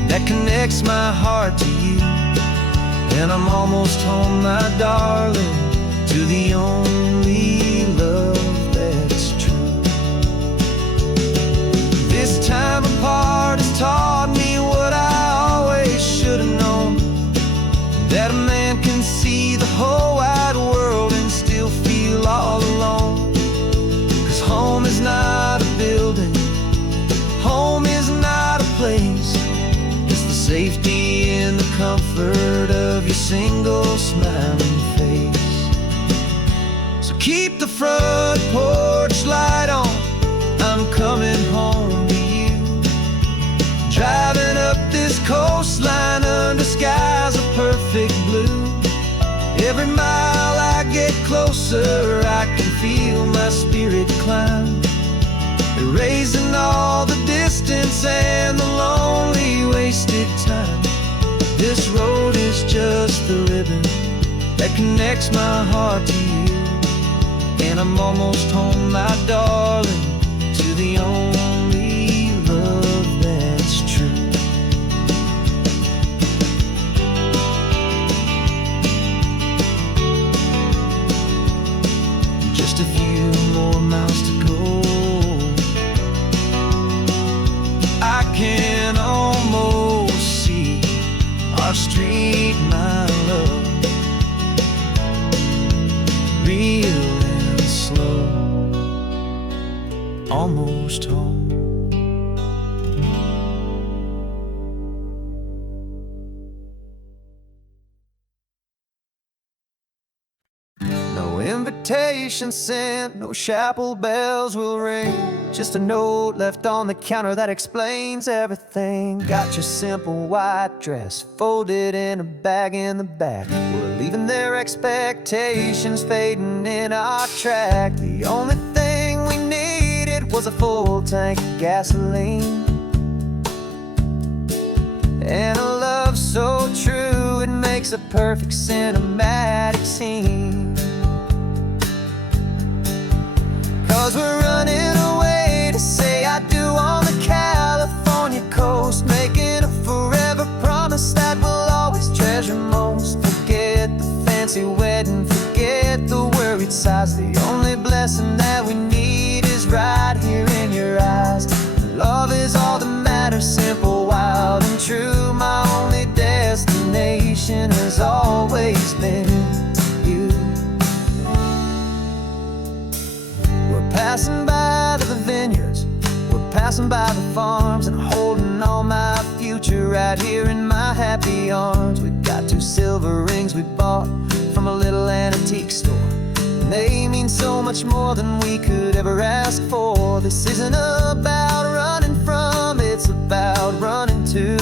that connects my heart to you. And I'm almost home, my darling, to the only love that's true. This time apart has taught me what I always should have known, that a man can see the whole wide world and still feel all alone. 'Cause home is not a building, home is not a place, it's the safety and the comfort of your single smiling face. So keep the front porch light on, I'm coming home to you. Driving up this coastline under skies of perfect blue. Every mile I get closer, I can feel my spirit climb, erasing all the distance and the lonely wasted time. This road is just the ribbon that connects my heart to you. And I'm almost home, my darling, to the only love that's true. Just a few more miles to go, I can almost see our street, my love, real and slow, almost home. No invitation sent, no chapel bells will ring, just a note left on the counter that explains everything. Got your simple white dress folded in a bag in the back. We're leaving their expectations fading in our track. The only thing we needed was a full tank of gasoline, and a love so true it makes a perfect cinematic scene. 'Cause we're running away to say I do on the California coast, making a forever promise that we'll always treasure most. Forget the fancy wedding, forget the worried sighs. The only blessing that we need is right here in your eyes. Love is all that matters, simple, wild, and true. My only destination has always been you. We're passing by the vineyards, we're passing by the farms, and holding all my future right here in my happy arms. We've got 2 silver rings we bought from a little antique store, and they mean so much more than we could ever ask for. This isn't about running from, it's about running to.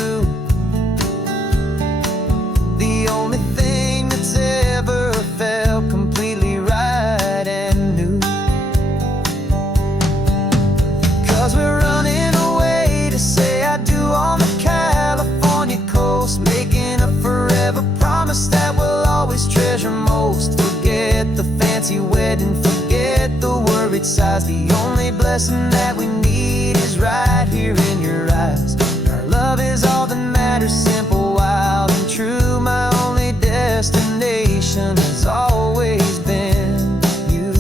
The only thing that's ever felt completely right and new. 'Cause we're running away to say I do on the California coast, making a forever promise that we'll always treasure most. Forget the fancy wedding, forget the worried sighs. The only blessing that we need is right here in your eyes. Our love is all that matters, simple, wild, and true. My only destination has always been you.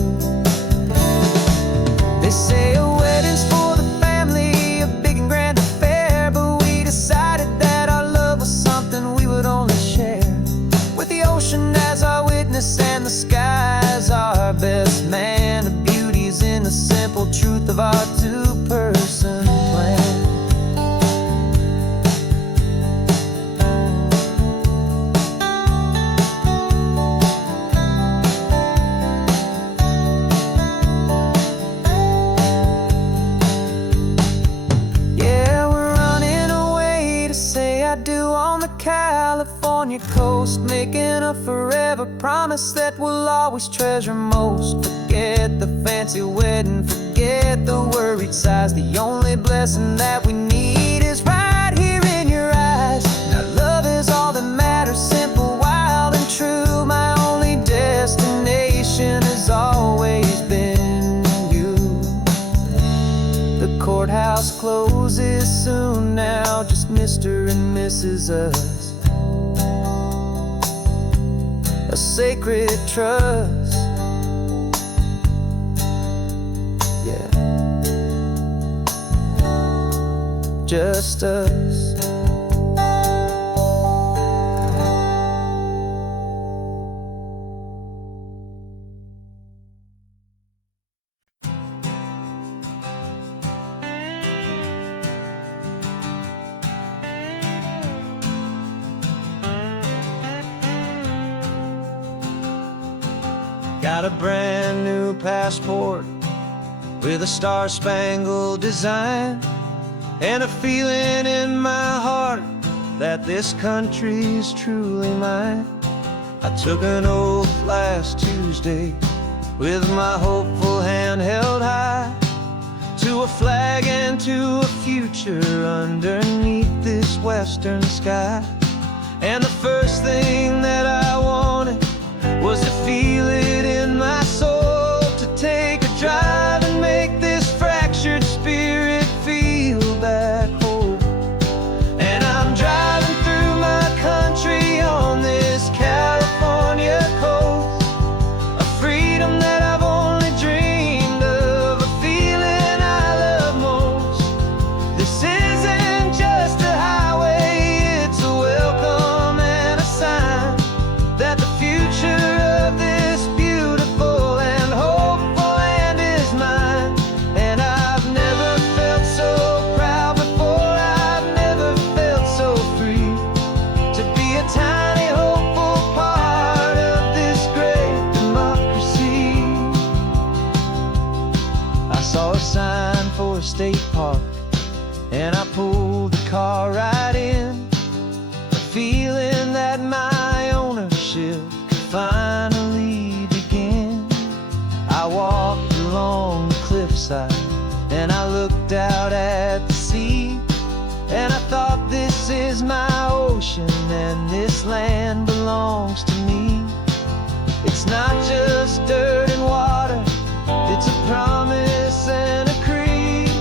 you on the California coast, making a forever promise that we'll always treasure most. Forget the fancy wedding, forget the worried sighs. The only blessing that we need is right here in your eyes. Now love is all that matters, simple, wild, and true. My only destination has always been you. The courthouse closes soon now, just Mr. and Mrs. Us, a sacred trust. Yeah, just us. Got a brand new passport with a star-spangled design, and a feeling in my heart that this country's truly mine. I took an oath last Tuesday with my hopeful hand held high, to a flag and to a future underneath this western sky. And the first thing that I wanted was to feel it in my soul, to take a drive and make this fractured spirit feel back home. And I'm driving through my country on this California coast, a freedom that I've only dreamed of, a feeling I love most. This isn't just a highway, it's a welcome and a sign that the future of this beautiful and hopeful land is mine. And I've never felt so proud before, I've never felt so free, to be a tiny hopeful part of this great democracy. I saw a sign for a state park, and I pulled the car right in, a feeling that my ownership could finally begin. I walked along the cliffside and I looked out at the sea, and I thought, this is my ocean and this land belongs to me. It's not just dirt and water, it's a promise and a creed,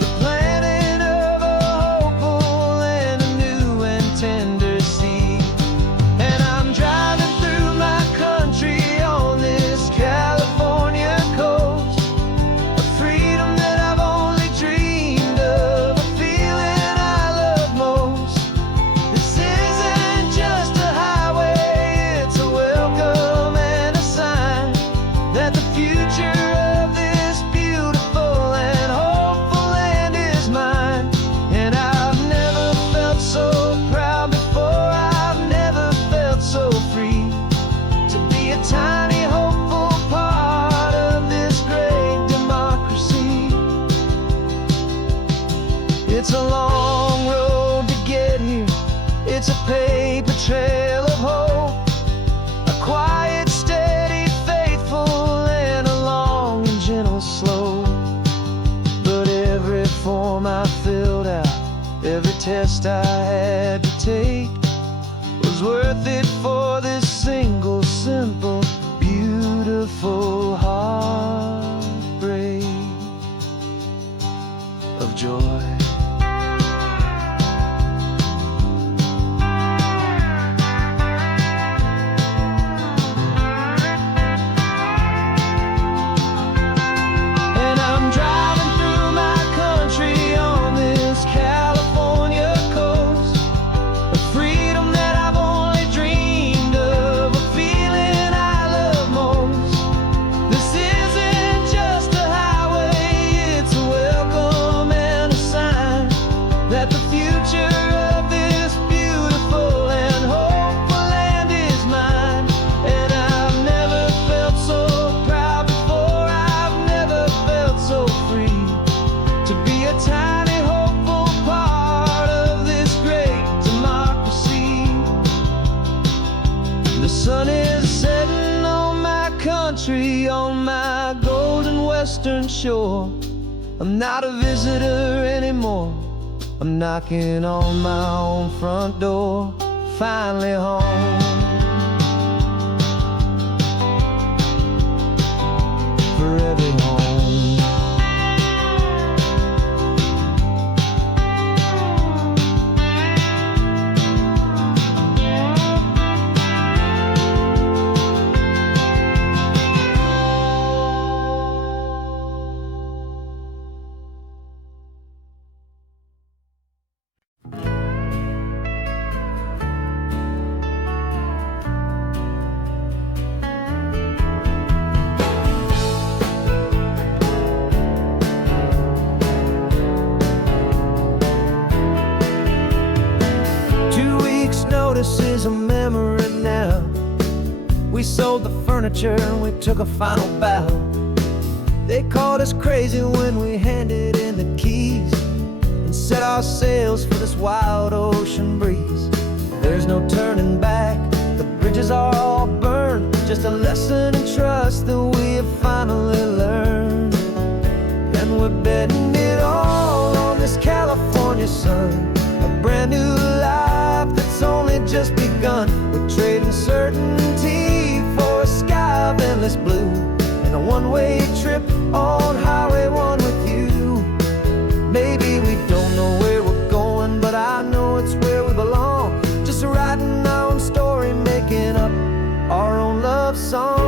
the planting of a hopeful and a new and tender seed. And I'm driving through my country on this California coast, a freedom that I've only dreamed of, a feeling I love most. This isn't just a highway, it's a welcome and a sign that the future of this beautiful and hopeful land is mine. And I've never felt so proud before, I've never felt so free, to be a tiny hopeful part of this great democracy. It's a long road to get here, it's a paper trail of hope, a quiet, steady, faithful, and a long and gentle slope. But every form I filled out, every test I had to take, was worth it for this single, simple, beautiful heartbreak of joy. And I'm driving through my country on this California coast, sun is setting on my country, on my golden western shore. I'm not a visitor anymore. I'm knocking on my own front door, finally home. For every home. 2 weeks' notice is a memory now. We sold the furniture and we took a final bow. They called us crazy when we handed in the keys and set our sails for this wild ocean breeze. There's no turning back, the bridges are all burned. Just a lesson in trust that we have finally learned. And we're betting it all on this California sun, a brand new life that's only just begun. We're trading certainty for a sky of endless blue and a one-way trip on Highway 1 with you. Maybe we don't know where we're going, but I know it's where we belong. Just writing our own story, making up our own love song.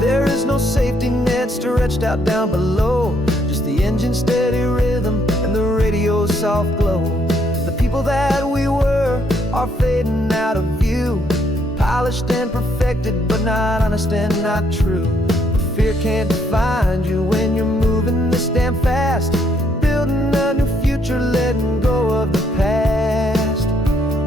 There is no safety net stretched out down below, just the engine's steady rhythm and the radio's soft glow. The people that we were are fading out of view, polished and perfected, but not honest and not true. Fear can't define you when you're moving this damn fast, building a new future, letting go of the past.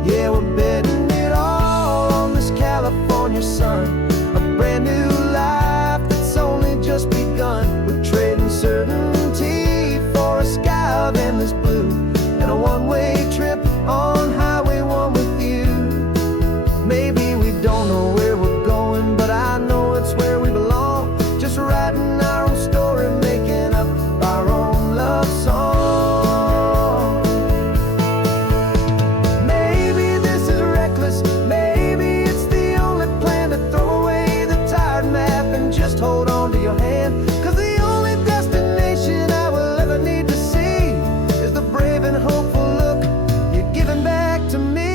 Yeah, we're betting it all on this California sun, a brand new life that's only just begun. We're trading certainty for a sky of endless blue and a one-way trip on Highway 1 with you. Maybe we don't know where we're going, but I know it's where we belong. Just writing our own story, making up our own love song. Maybe this is reckless, maybe it's the only plan to throw away the tired map and just hold on to your hand. 'Cause the only destination I will ever need to see is the brave and hopeful look you're giving back to me.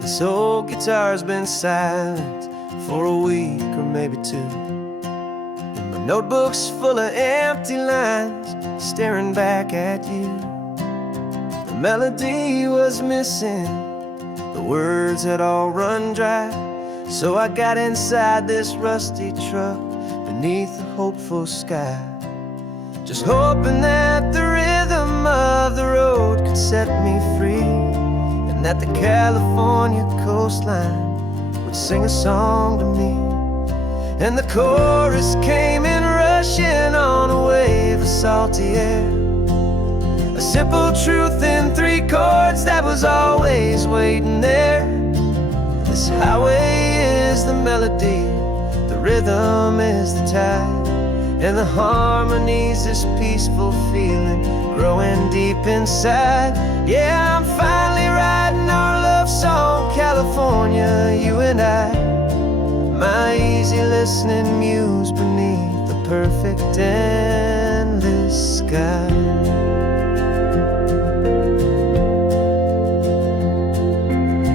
This old guitar's been silent for a week or maybe two, and my notebook's full of empty lines staring back at you. The melody was missing, the words had all run dry, so I got inside this rusty truck beneath a hopeful sky, just hoping that the rhythm of the road could set me free, that the California coastline would sing a song to me. And the chorus came in rush rushing on a wave of salty air. A simple truth in 3 chords that was always waiting there. This highway is the melody, the rhythm is the tide, and the harmony's this peaceful feeling growing deep inside. Yeah, I'm finally writing our love song, California, you and I. My easy listening muse beneath the perfect endless sky.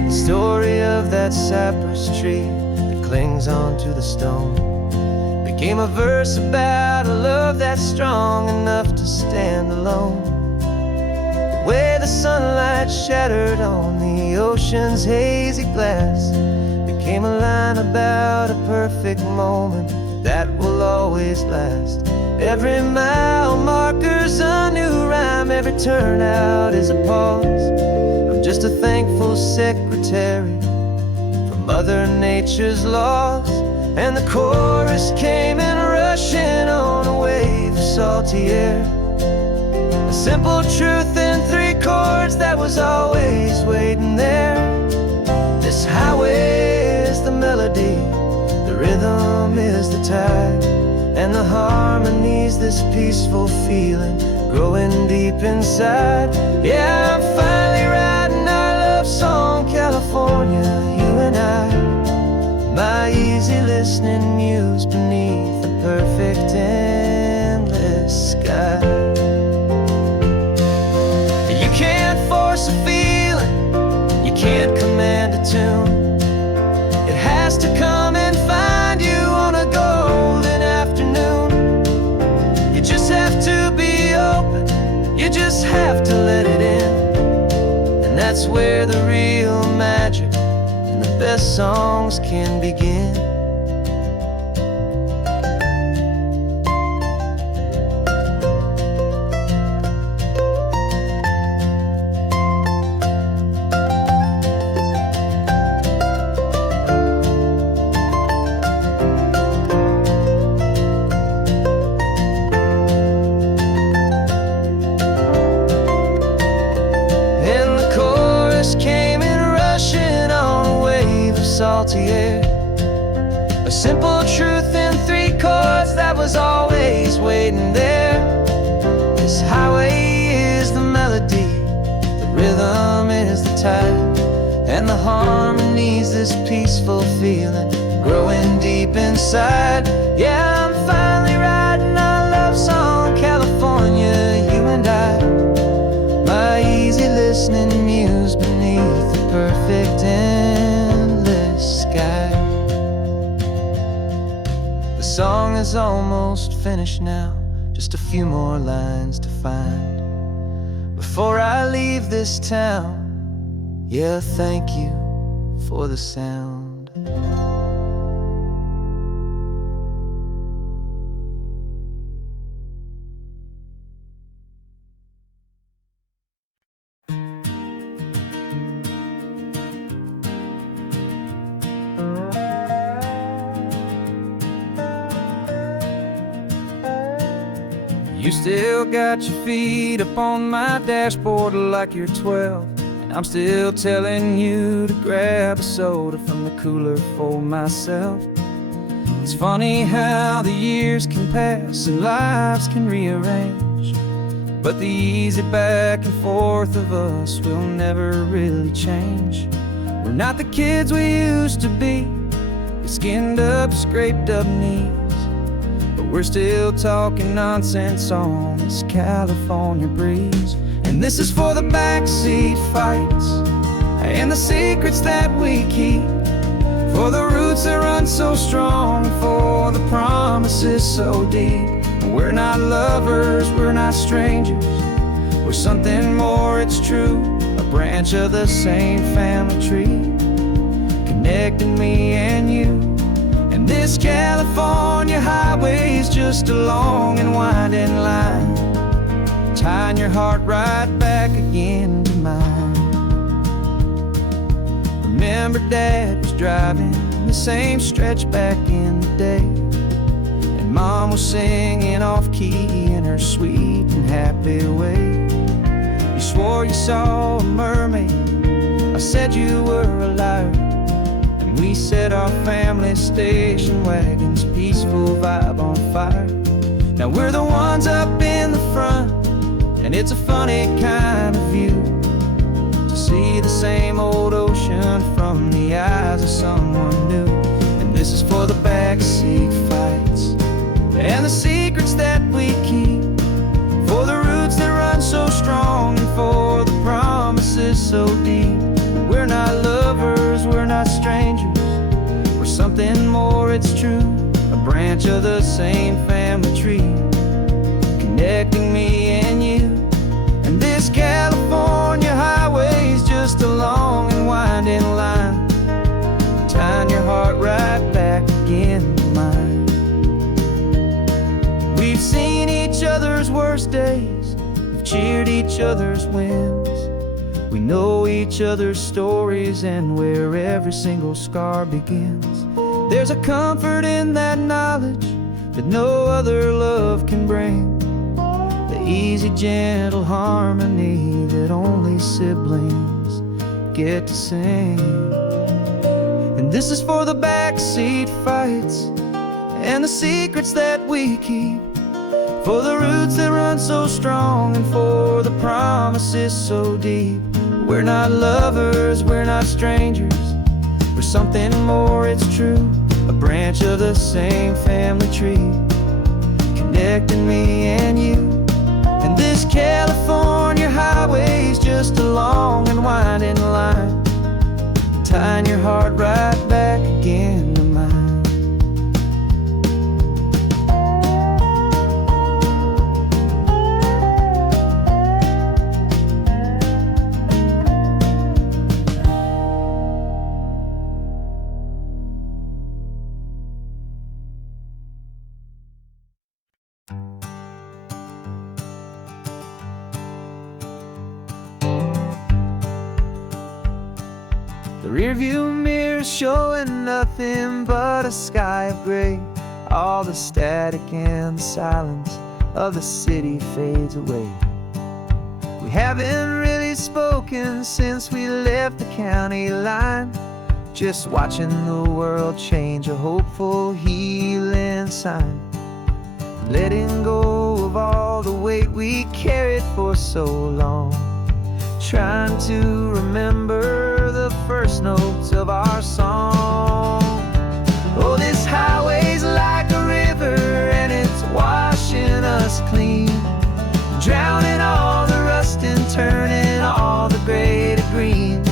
The story of that cypress tree that clings onto the stone became a verse about a love that's strong enough to stand alone. The way the sunlight shattered on the ocean's hazy glass became a line about a perfect moment that will always last. Every mile marker's a new rhyme, every turnout is a pause. I'm just a thankful secretary for Mother Nature's laws. And the chorus came in rushing on a wave of salty air. A simple truth in 3 chords that was always waiting there. This highway is the melody, the rhythm is the tide, and the harmony's this peaceful feeling growing deep inside. Yeah, I'm finally writing our love song, California, you and I. My easy listening muse beneath the perfect endless sky. You can't force a feeling, you can't command a tune. It has to come and find you on a golden afternoon. You just have to be open, you just have to let it in. And that's where the real magic and the best songs can begin. Salty air. A simple truth in 3 chords that was always waiting there. This highway is the melody, the rhythm is the tide, and the harmony's this peaceful feeling growing deep inside. Yeah, I'm finally writing our love song, California, you and I. My easy listening muse beneath the perfect endless sky. The song is almost finished now, just a few more lines to find before I leave this town. Yeah, thank you for the sound. You still got your feet up on my dashboard like you're 12, and I'm still telling you to grab a soda from the cooler for myself. It's funny how the years can pass and lives can rearrange, but the easy back and forth of us will never really change. We're not the kids we used to be, with skinned up, scraped up knees, but we're still talking nonsense on this California breeze. And this is for the backseat fights and the secrets that we keep, for the roots that run so strong, for the promises so deep. We're not lovers, we're not strangers, we're something more, it's true. A branch of the same family tree, connecting me and you. And this California highway is just a long and winding line, tying your heart right back again to mine. Remember Dad was driving the same stretch back in the day, and Mom mom was singing off-key in her sweet and happy way. You swore you saw a mermaid, I said you were a liar, and we set our family station wagon's peaceful vibe on fire. Now we're the ones up in the front, and it's a funny kind of view to see the same old ocean from the eyes of someone new. And this is for the backseat fights and the secrets that we keep, for the roots that run so strong and for the promises so deep. We're not lovers, we're not strangers, we're something more, it's true. A branch of the same family tree, connecting me and you. And this California highway's just a long and winding line, tying your heart right back again to mine. We've seen each other's worst days, we've cheered each other's wins. We know each other's stories and where every single scar begins. There's a comfort in that knowledge that no other love can bring, the easy, gentle harmony that only siblings get to sing. And this is for the backseat fights and the secrets that we keep, for the roots that run so strong and for the promises so deep. We're not lovers, we're not strangers, we're something more, it's true. A branch of the same family tree, connecting me and you. And this California highway's just a long and winding line, tying your heart right back again to mine. The rearview mirror's showing nothing but a sky of gray. All the static and the silence of the city fades away. We haven't really spoken since we left the county line, just watching the world change, a hopeful healing sign. Letting go of all the weight we carried for so long, trying to remember the first notes of our song. Oh, this highway's like a river and it's washing us clean, drowning all the rust and turning all the gray to green.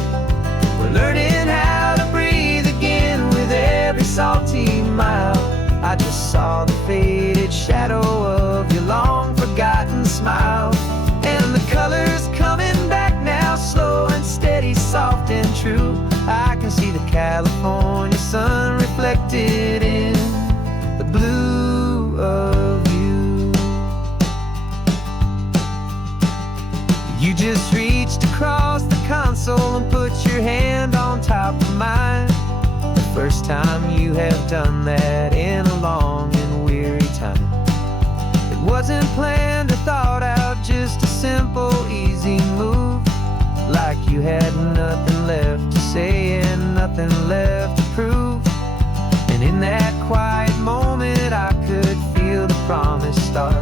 We're learning how to breathe again with every salty mile. I just saw the faded shadow of your long forgotten smile, and the colors coming back now, slow and steady, soft and true. I can see the California sun reflected in the blue of you. You just reached across the console and put your hand on top of mine, the first time you have done that in a long and weary time. It wasn't planned or thought out, just a simple, easy move, like you had nothing left to say and nothing left to prove. And in that quiet moment I could feel the promise start,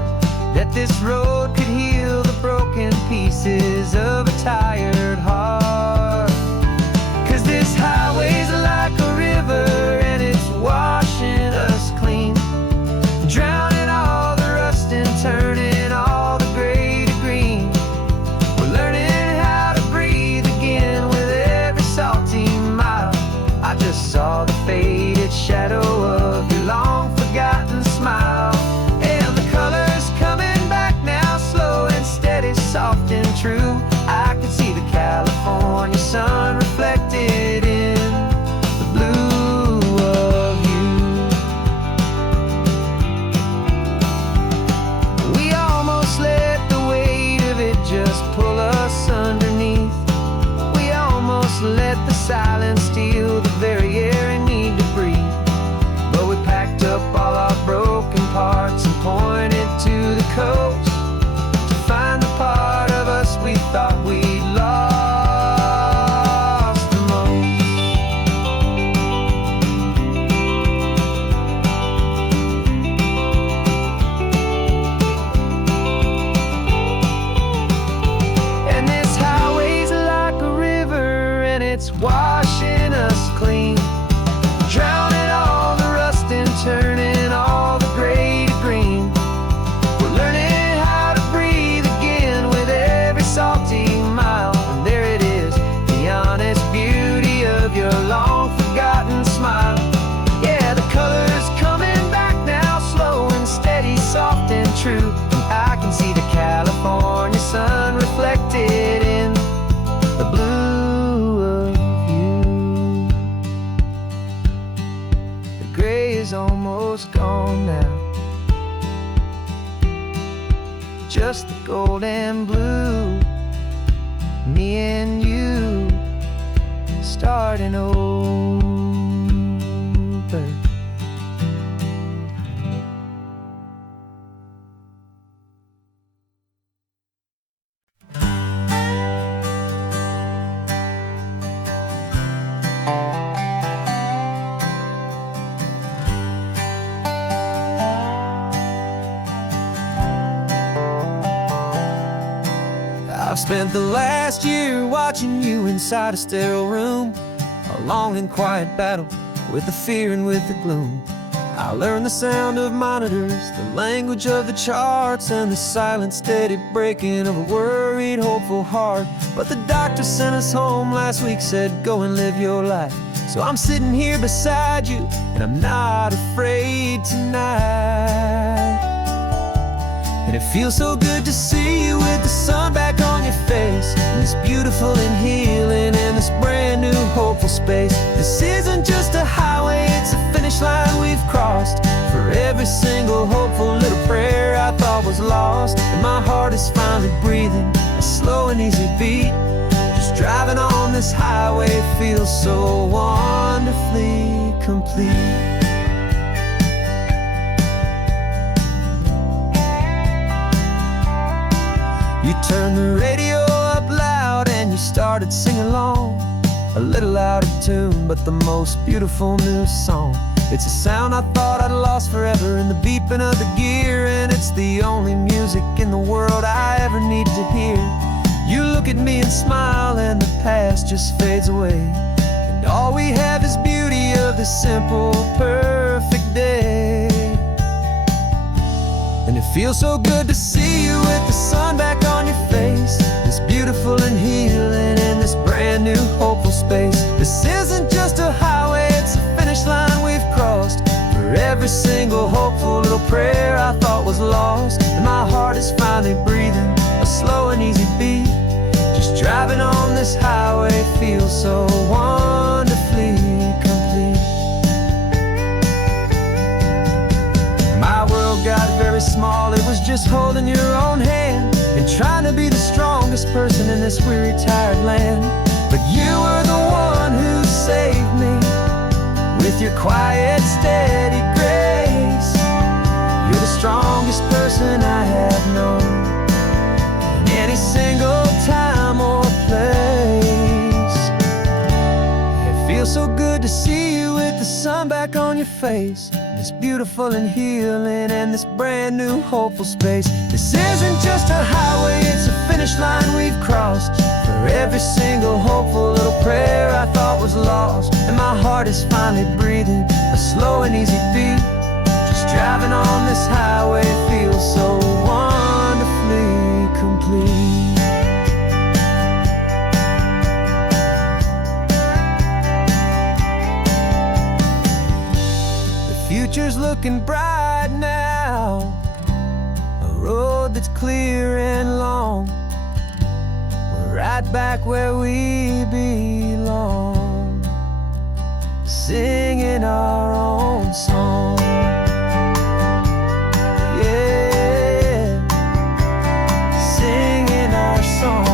that this road could heal the broken pieces of a tired heart. 'Cause this highway's like a river and it's washing us clean, drowning all the rust and turning all the gray to green. We're learning how to breathe again with every salty mile. I just saw the faded shadow of your long forgotten smile, and the colors coming back now, slow and steady, soft and true. I can see the California sun reflected in the blue of you. We almost let the weight of it just pull us underneath. We almost let the silence steal the very air I need to breathe. But we packed up all our broken parts and just the gold and blue. Me and you starting over. I've spent the last year watching you inside a sterile room, a long and quiet battle with the fear and with the gloom. I learned the sound of monitors, the language of the charts, and the silent, steady breaking of a worried, hopeful heart. But the doctor sent us home last week, said, go and live your life. So I'm sitting here beside you, and I'm not afraid tonight. And it feels so good to see you with the sun back on your face, and this beautiful and healing in this brand new hopeful space. This isn't just a highway, it's a finish line we've crossed. For every single hopeful little prayer I thought was lost, and my heart is finally breathing a slow and easy beat. Just driving on this highway feels so wonderfully complete. You turned the radio up loud and you started singing along, a little out of tune, but the most beautiful new song. It's a sound I thought I'd lost forever in the beeping of the gear, and it's the only music in the world I ever need to hear. You look at me and smile, and the past just fades away, and all we have is beauty of this simple, perfect day. And it feels so good to see you with the sun back on your face, this beautiful and healing in this brand new hopeful space. This isn't just a highway, it's a finish line we've crossed. For every single hopeful little prayer I thought was lost, and my heart is finally breathing a slow and easy beat. Just driving on this highway feels so wonderfully complete. My world got very small, it was just holding your own hand and trying to be the strongest person in this weary, tired land. But you were the one who saved me with your quiet, steady grace. You're the strongest person I have known in any single time or place. It feels so good to see you with the sun back on your face, this beautiful and healing and this brand new hopeful space. This isn't just a highway, it's a finish line we've crossed. For every single hopeful little prayer I thought was lost, and my heart is finally breathing a slow and easy beat. Just driving on this highway feels so wonderfully complete. Future's looking bright now, a road that's clear and long. We're right back where we belong, singing our own song. Yeah, singing our song.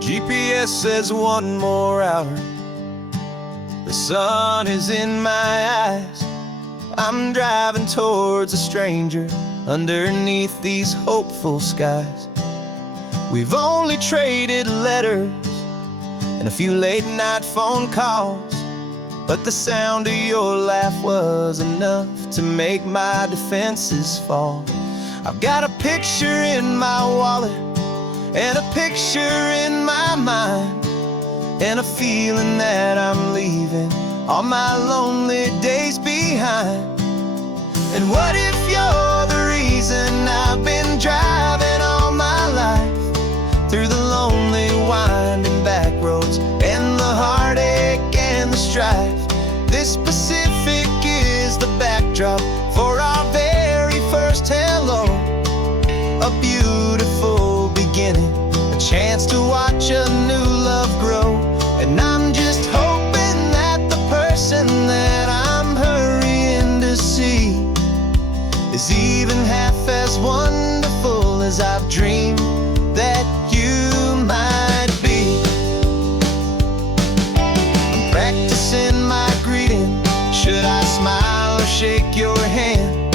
GPS says one more hour. The sun is in my eyes. I'm driving towards a stranger underneath these hopeful skies. We've only traded letters and a few late night phone calls, but the sound of your laugh was enough to make my defenses fall. I've got a picture in my wallet and a picture in my mind, and a feeling that I'm leaving all my lonely days behind. And what if you're the reason I've been driving all my life, through the lonely winding back roads and the heartache and the strife? This Pacific is the backdrop for our very first hello. A beautiful beginning, a chance to watch a new love grow. And I'm just hoping that the person that I'm hurrying to see is even half as wonderful as I've dreamed that you might be. I'm practicing my greeting. Should I smile or shake your hand?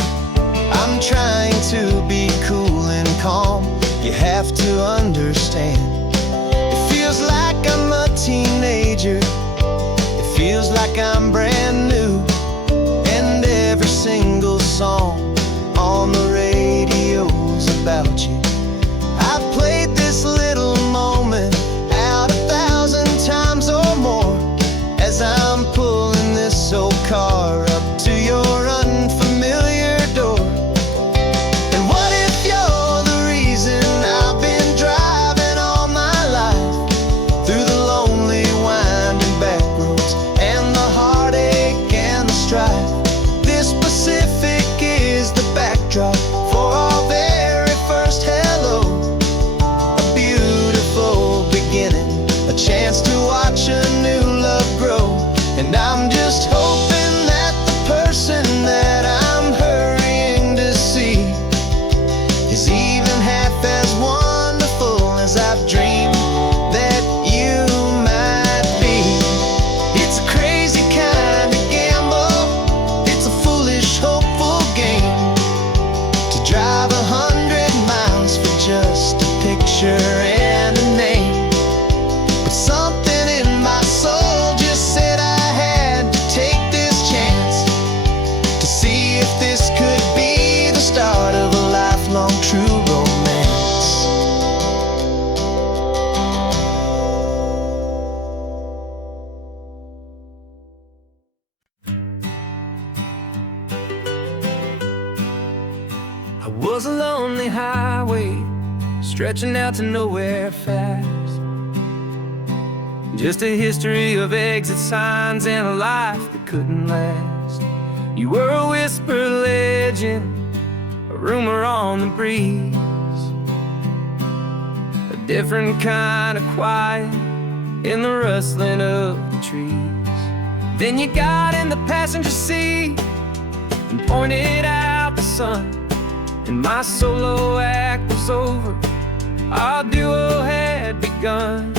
I'm trying to be cool and calm. You have to understand. It feels like I'm a teenager. It feels like I'm brand new. And every single song on the radio's about you. I've played this little moment out 1,000 times or more as I'm pulling this old car up to your unfamiliar door. And what if you're the reason I've been driving all my life through the lonely winding back roads and the heartache and the strife? This Pacific is the backdrop for our very first hello. A beautiful beginning, a chance to watch a new love grow. And I'm just hoping that the person that I'm hurrying to see is even half as wonderful as I've dreamed that you might be. It's a crazy kind of gamble. It's a foolish, hopeful game to drive 100 miles for just a picture and a name. But something in my soul just said I had to take this chance to see if this could be the start of a lifelong true romance. I was a lonely highway stretching out to nowhere fast. Just a history of exit signs and a life that couldn't last. You were a whisper legend, a rumor on the breeze, a different kind of quiet in the rustling of the trees. Then you got in the passenger seat and pointed out the sun, and my solo act was over, our duo had begun.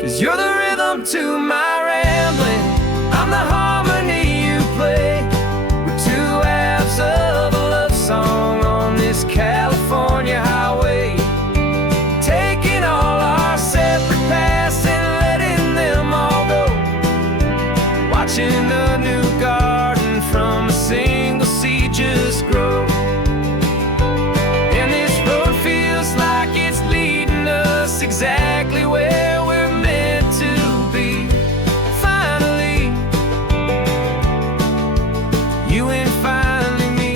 'Cause you're the rhythm to my rambling, I'm the harmony you play. We're two halves of a love song on this California highway, taking all our separate paths and letting them all go. Watching a new garden from a single seed just grow. And this road feels like it's leading us exactly where we're meant to be. Finally, you and finally me.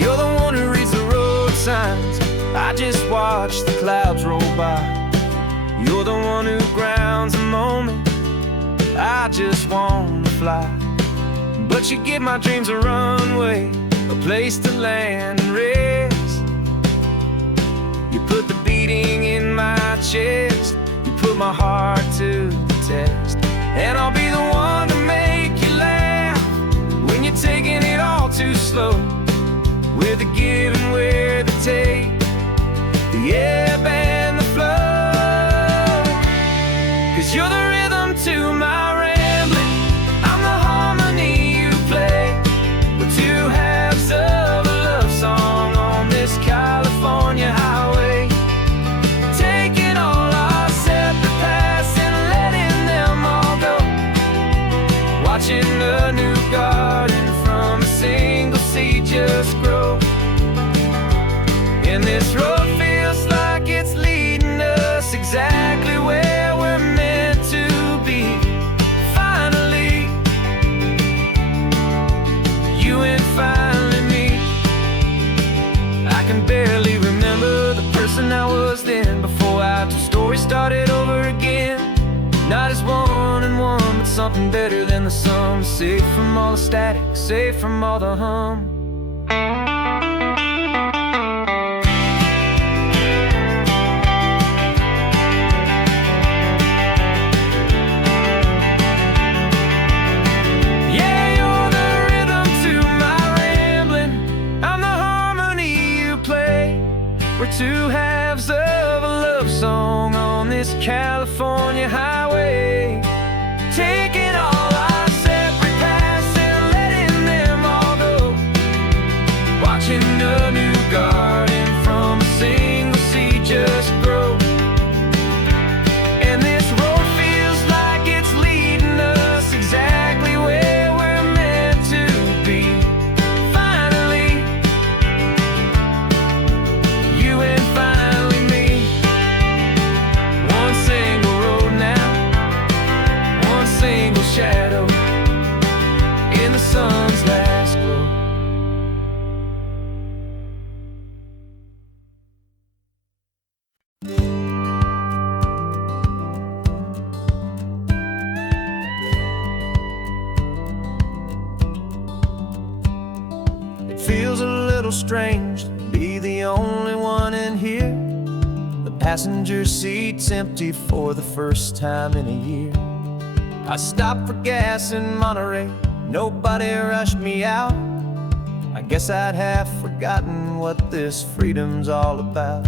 You're the one who reads the road signs, I just watch the clouds roll by. You're the one who grounds the moment, I just wanna fly. But you give my dreams a runway, a place to land and rest. You put the beating in my chest, you put my heart to the test. And I'll be the one to make you laugh when you're taking it all too slow. With the give and with the take, the ebb and the flow. 'Cause you're the rhythm to my rambling, I'm the harmony you play. We're two halves of a love song on this California highway, taking all our separate paths and letting them all go. Watching a new garden from a single seed just grow. And this road feels like it's leading us exactly where we're meant to started over again. Not as one and one, but something better than the sum. Safe from all the static, safe from all the hum. Yeah, you're the rhythm to my rambling. I'm the harmony you play. We're two halves of a love song on this California highway, taking all our separate paths and letting them all go, watching a new garden from a single seed just grow. And this road feels like it's leading us exactly where we're meant to be. Finally, you and finally me. One single road now, one single shadow in the sun's last glow. It feels a little strange to be the only one in here. The passenger seat's empty for the first time in a year. I stopped for gas in Monterey, nobody rushed me out. I guess I'd half forgotten what this freedom's all about.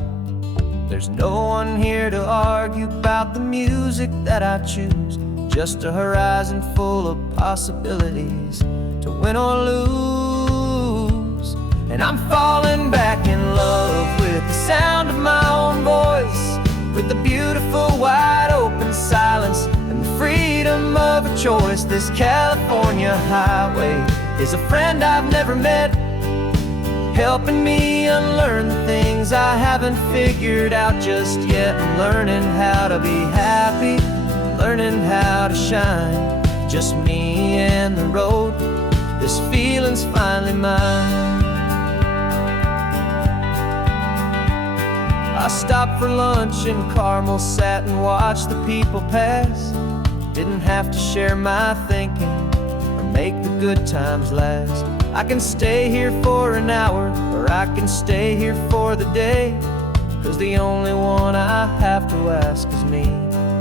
There's no one here to argue about the music that I choose, just a horizon full of possibilities to win or lose. And I'm falling back in love with the sound of my own voice, with the beautiful wide open silence and the freedom of a choice. This California highway is a friend I've never met, helping me unlearn the things I haven't figured out just yet. I'm learning how to be happy, learning how to shine, just me and the road. This feeling's finally mine. I stopped for lunch in Carmel, sat and watched the people pass. Didn't have to share my thinking or make the good times last. I can stay here for an hour, or I can stay here for the day, 'cause the only one I have to ask is me.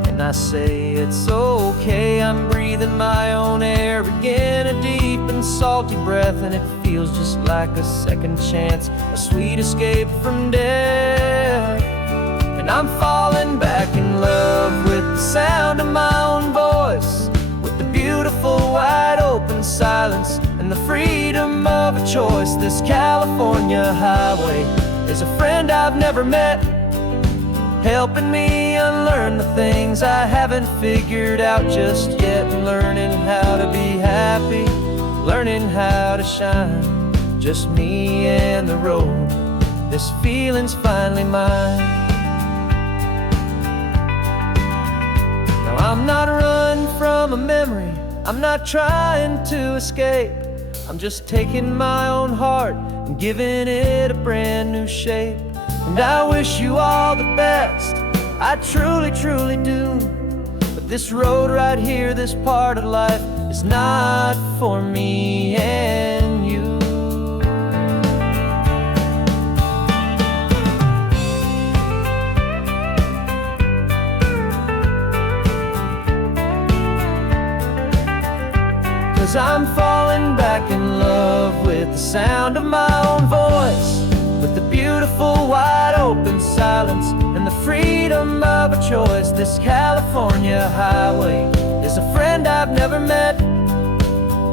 And I say it's okay, I'm breathing my own air again, a deep and salty breath, and it feels just like a second chance, a sweet escape from death. And I'm falling back in love with the sound of my own voice, with the beautiful wide open silence and the freedom of a choice. This California highway is a friend I've never met, helping me unlearn the things I haven't figured out just yet. Learning how to be happy, learning how to shine, just me and the road. This feeling's finally mine. Now I'm not running from a memory, I'm not trying to escape. I'm just taking my own heart and giving it a brand new shape. And I wish you all the best, I truly, truly do. But this road right here, this part of life, is not for me and you. Cause I'm falling back in love with the sound of my own voice, with the beautiful wide open silence and the freedom of a choice. This California highway is a friend I've never met,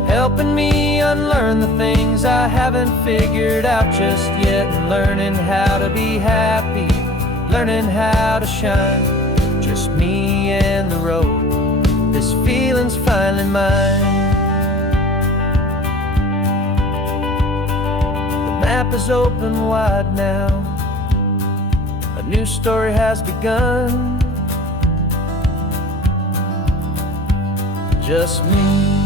helping me unlearn the things I haven't figured out just yet. And learning how to be happy, learning how to shine, just me and the road. This feeling's finally mine. The map is open wide now, a new story has begun. Just me.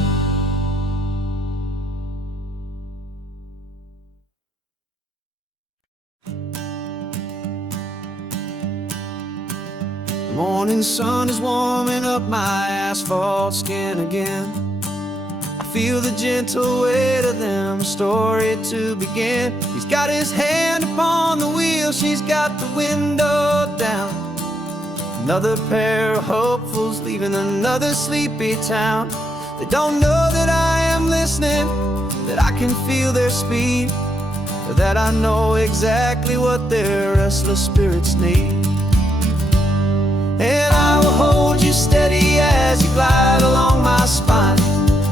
Morning sun is warming up my asphalt skin again. I feel the gentle weight of them, story to begin. He's got his hand upon the wheel, she's got the window down. Another pair of hopefuls leaving another sleepy town. They don't know that I am listening, that I can feel their speed, or that I know exactly what their restless spirits need. And I will hold you steady as you glide along my spine.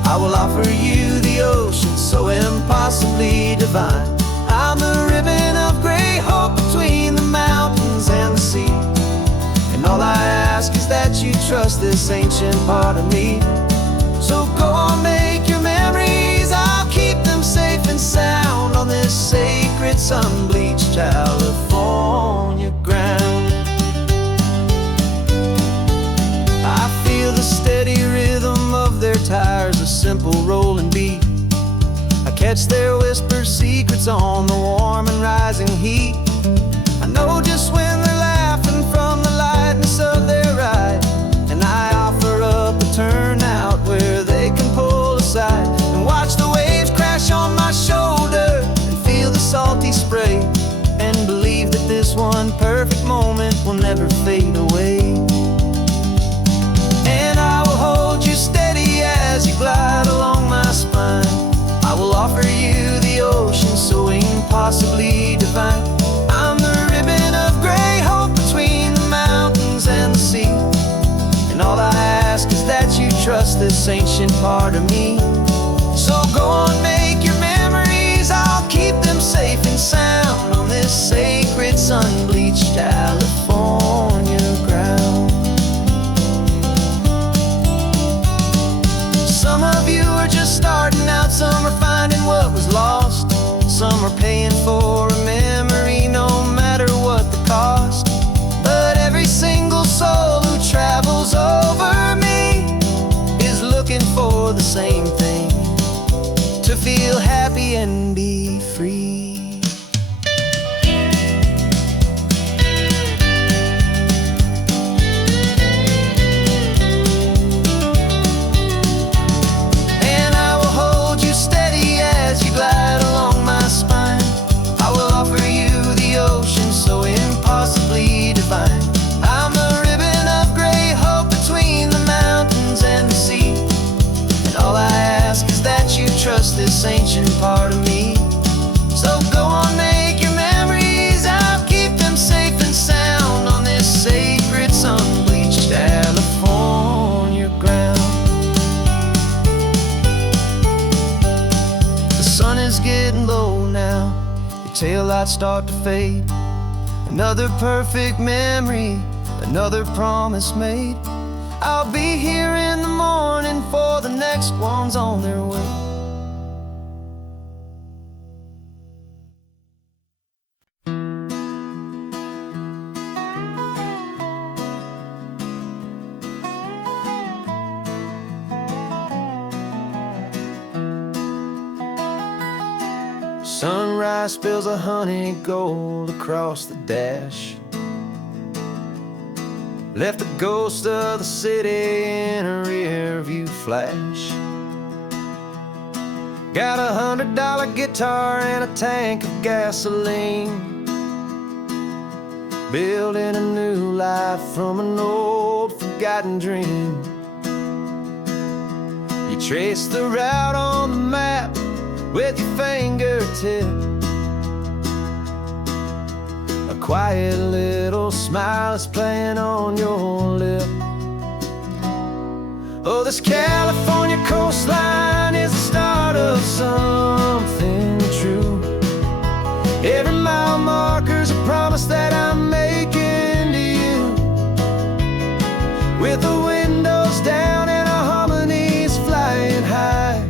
I will offer you the ocean so impossibly divine. I'm the ribbon of gray hope between the mountains and the sea. And all I ask is that you trust this ancient part of me. So go on, make your memories, I'll keep them safe and sound on this sacred sun-bleached California ground. I feel the steady rhythm of their tires, a simple rolling beat. I catch their whispered secrets on the warm and rising heat. I know just when they're laughing from the lightness of their ride, and I offer up a turnout where they can pull aside and watch the waves crash on my shoulder and feel the salty spray, and believe that this one perfect moment will never fade away. And I will hold you steady as you glide along my spine. I will offer you the ocean so impossibly divine. I'm the ribbon of gray hope between the mountains and the sea. And all I ask is that you trust this ancient part of me. So go on, make your memories, I'll keep them safe and sound on this sacred sun-bleached California ground. Some of you are just starting out, some are finding what was lost, some are paying for a memory no matter what the cost. But every single soul who travels over me is looking for the same thing, to feel happy and be free. And I will hold you steady as you glide along my spine. I will offer you the ocean so impossibly divine. I'm the ribbon of gray hope between the mountains and the sea. And all I ask is that you trust this ancient part of me. So go on, make your memories, I'll keep them safe and sound on this sacred sun-bleached California ground. The sun is getting low now, your taillights start to fade. Another perfect memory, another promise made. I'll be here in the morning for the next ones on their way. Sunrise spills a honey gold across the dash, left the ghost of the city in a rear view flash. Got $100 guitar and a tank of gasoline, building a new life from an old forgotten dream. You trace the route on the map with your fingertip, a quiet little smile is playing on your lip. Oh, this California coastline is the start of something true. Every mile marker's a promise that I'm making to you. With the windows down and our harmonies flying high,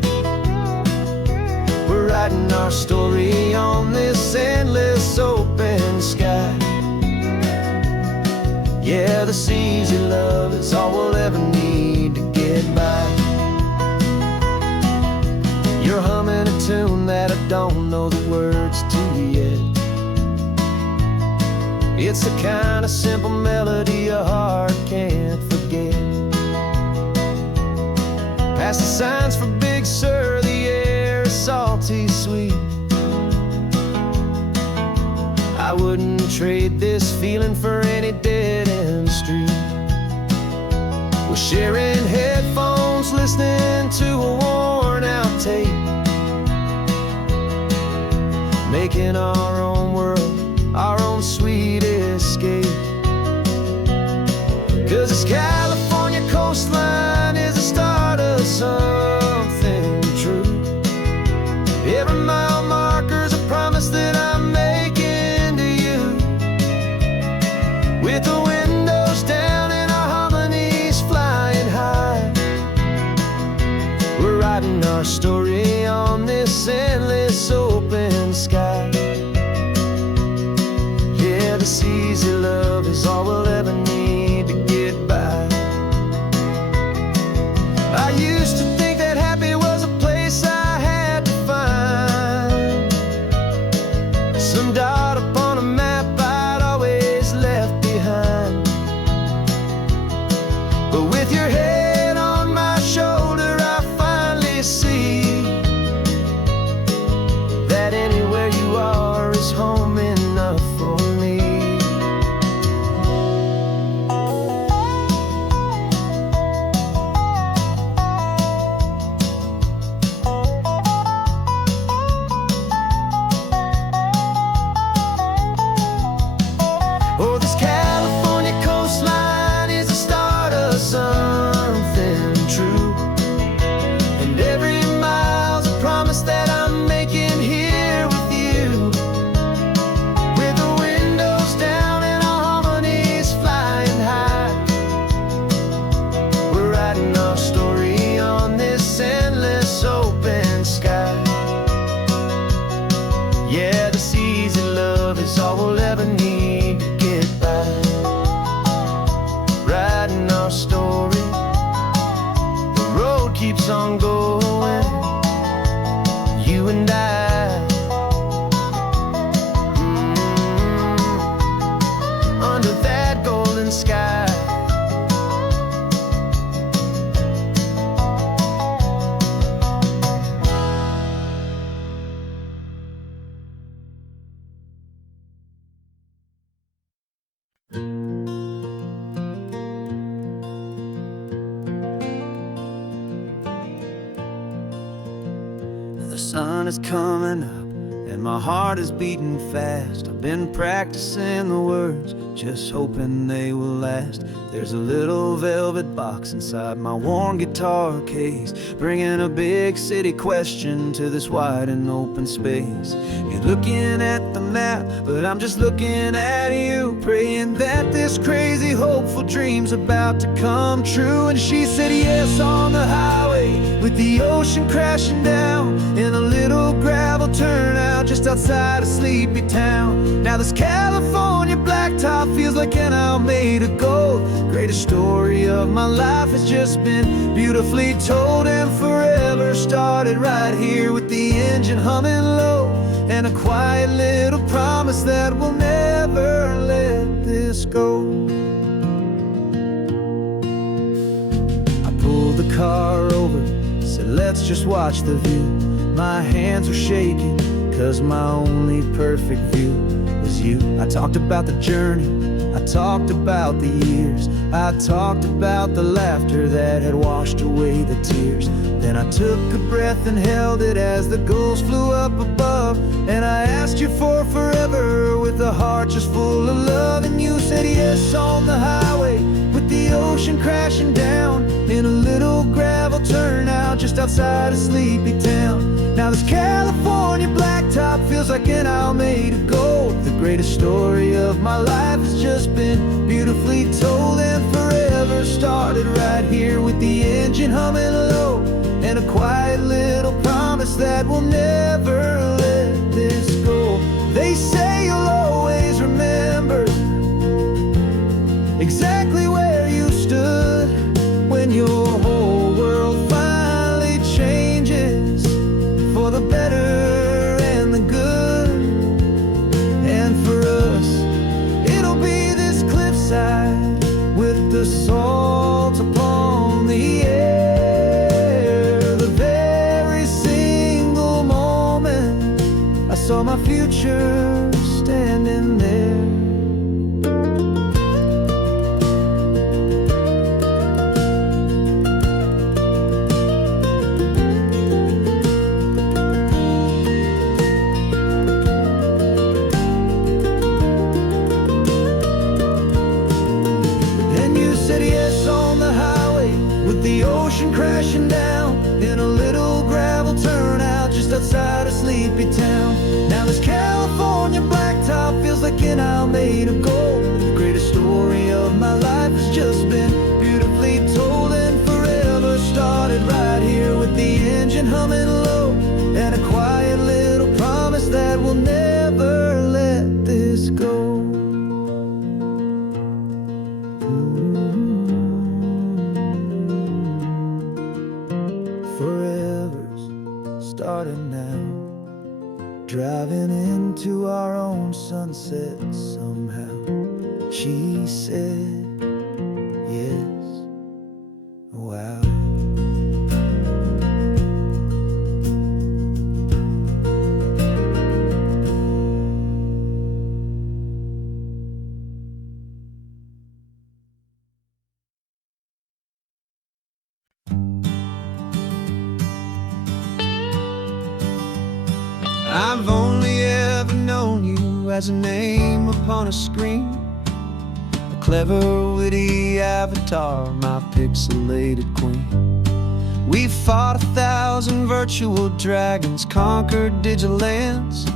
we're writing our story on this endless open sky. Yeah, this easy love is all we'll ever need to get by. You're humming a tune that I don't know the words to yet. It's the kind of simple melody your heart can trade this feeling for any dead-end street. We're sharing headphones, listening to a worn-out tape, making our own world, our own sweet escape. 'Cause this California coastline is the start of something true. Every mile marker's a promise that I'm making to you. With the windows down and our harmonies flying high, we're writing our story on this endless open sky. Yeah, this easy love is all we'll ever need to get by. I used to think that happy was a place I had to find, some dot upon a map I'd always left behind. But with your head on my shoulder, I finally see that anywhere you are is home enough for me. Oh, this California coastline is the start of something true, and every mile's a promise that I'm making here with you. With the windows down and our harmonies flying high, we're writing our story on this endless open sky. Yeah, this easy love is all we'll ever need to get by. Writing our story, the road keeps on going, you and I. Under that golden sky. The sun is coming up and my heart is beating fast. I've been practicing the words, just hoping they will last. There's a little velvet box inside my worn guitar case, bringing a big city question to this wide and open space. You're looking at the map, but I'm just looking at you, praying that this crazy hopeful dream's about to come true. And she said yes on the highway, with the ocean crashing down in a little gravel turnout just outside a sleepy town. Now this California blacktop feels like an owl made of gold. Greatest story of my life has just been beautifully told, and forever started right here with the engine humming low, and a quiet little promise that we'll never let this go. I pulled the car over, said let's just watch the view. My hands were shaking, 'cause my only perfect view was you. I talked about the journey, I talked about the years, I talked about the laughter that had washed away the tears. Then I took a breath and held it as the gulls flew up above, and I asked you for forever with a heart just full of love. And you said yes on the highway, with the ocean crashing down in a little gravel turnout just outside a sleepy town. Now this California blacktop feels like an owl made of gold. The greatest story of my life has just been beautifully told, and forever started right here with the engine humming low, and a quiet little promise that we'll never let this go. They say you'll always remember exactly where you stood when your whole world finally changes for the better and the good. And for us, it'll be this cliffside with the salt upon the air, the very single moment ocean crashing down in a little gravel turnout just outside a sleepy town. Now this California blacktop feels like an isle made of gold. The greatest story of my life has just been beautifully told, and forever started right here with the engine humming low, and a quiet little promise that we'll never let this go. Forever's starting now, driving into our own sunset somehow. She said, yes, wow. I've only ever known you as a name upon a screen, a clever, witty avatar, my pixelated queen. We fought 1,000 virtual dragons, conquered digital lands,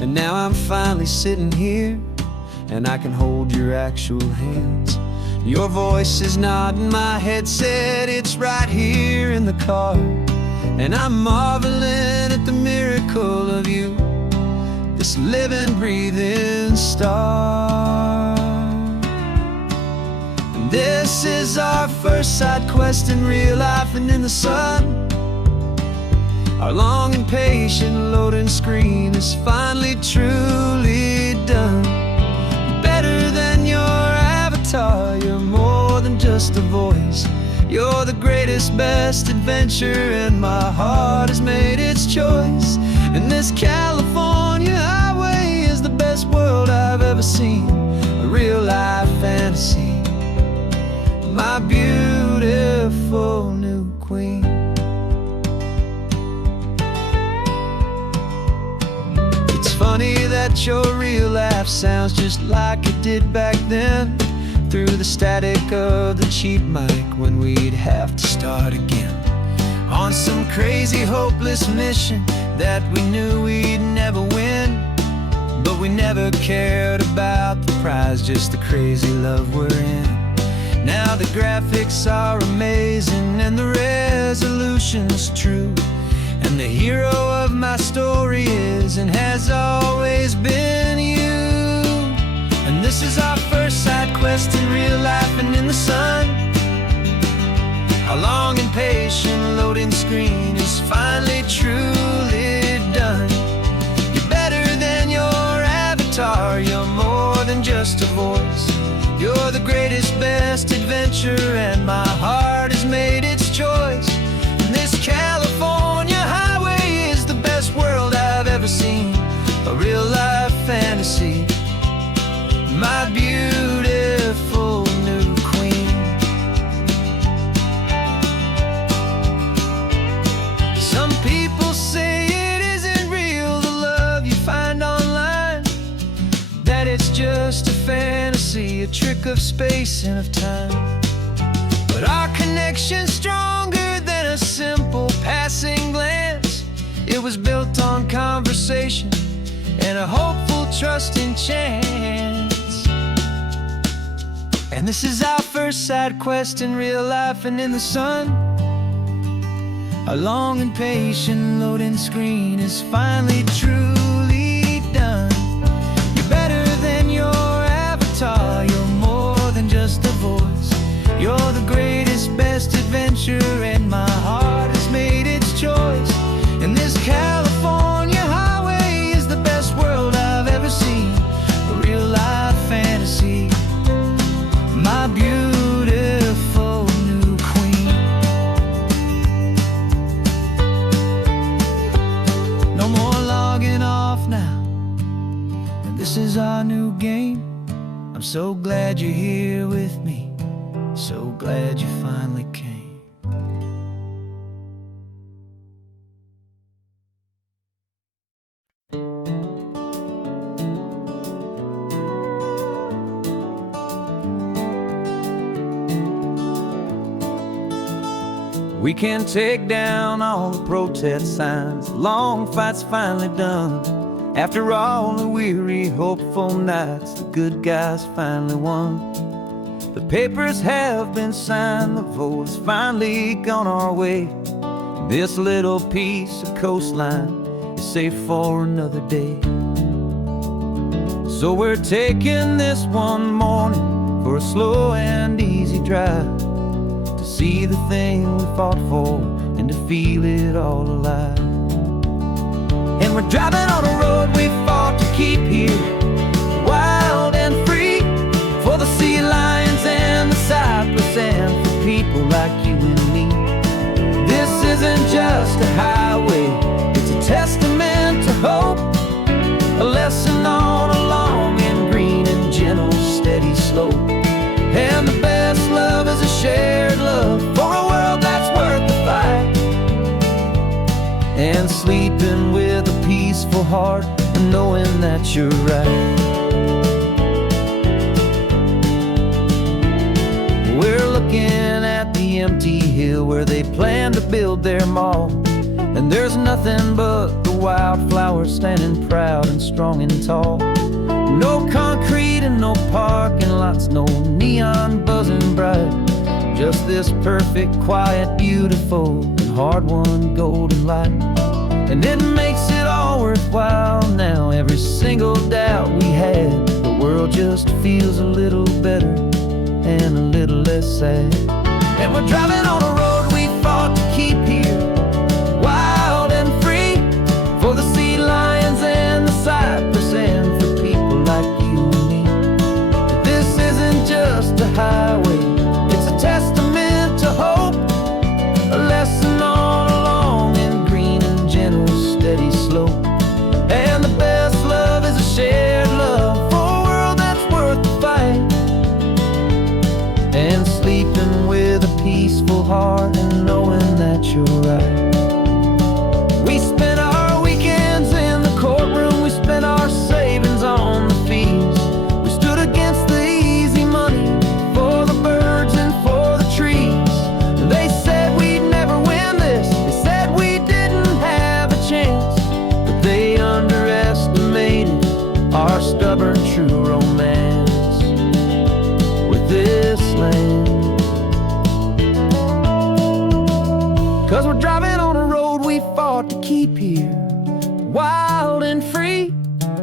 and now I'm finally sitting here, and I can hold your actual hands. Your voice is not in my headset, it's right here in the car, and I'm marveling at the miracle of you, this living, breathing star. And this is our first side quest in real life and in the sun. Our long and patient loading screen is finally truly done. Better than your avatar, you're more than just a voice. You're the greatest, best adventure, and my heart has made its choice. And this California highway is the best world I've ever seen, a real life fantasy, my beautiful new queen. It's funny that your real life sounds just like it did back then, through the static of the cheap mic when we'd have to start again, on some crazy hopeless mission that we knew we'd never win. But we never cared about the prize, just the crazy love we're in. Now the graphics are amazing and the resolution's true, and the hero of my story is and has always been you. And this is our first side quest in real life and in the sun. Our long and patient loading screen is finally truly done. You're better than your avatar, you're more than just a voice. You're the greatest, best adventure, and my heart has made its choice. And this California highway is the best world I've ever seen, a real life fantasy, my beautiful new queen. Some people say it isn't real, the love you find online, that it's just a fantasy, a trick of space and of time. But our connection's stronger than a simple passing glance. It was built on conversation and a hopeful, trusting chance. And this is our first side quest in real life and in the sun. Our long and patient loading screen is finally truly done. You're better than your avatar, you're more than just a voice. You're the greatest, best adventure, and my heart has made its choice. And this California highway is the best world I've ever seen, a real life fantasy, my beautiful new queen. No more logging off now, and this is our new game. I'm so glad you're here with me, so glad you finally came. We can take down all the protest signs. Long fight's finally done. After all the weary, hopeful nights, the good guys finally won. The papers have been signed, the vote has finally gone our way. This little piece of coastline is safe for another day. So we're taking this one morning for a slow and easy drive, to see the thing we fought for and to feel it all alive. And we're driving on a road we fought to keep here, wild and free, for the sea lions and the cypress and for people like you and me. This isn't just a highway, it's a testament to hope, a lesson on a long and green and gentle steady slope. And the best love is a shared love for a world that's worth the fight, and sleeping with a peaceful heart and knowing that you're right. We're looking at the empty hill where they plan to build their mall, and there's nothing but the wildflowers standing proud and strong and tall. No concrete and no parking lots, no neon buzzing bright, just this perfect, quiet, beautiful, and hard-won golden light. And it makes it all worthwhile now. Every single doubt we had, the world just feels a little better and a little less sad. And we're driving on a road we fought to keep here, wild and free, for the sea lions and the cypress and for people like you and me. This isn't just a highway, it's a testament to hope, a lesson on a long and green and gentle steady slope. And the best love is a shared love for a world that's worth the fight, and sleeping with a peaceful heart and knowing that you're right. We spent our weekends in the courtroom, we spent our savings on the fees. We stood against the easy money for the birds and for the trees. They said we'd never win this, they said we didn't have a chance, but they underestimated our stubborn true romance with this land. 'Cause we're driving on a road we fought to keep here, wild and free,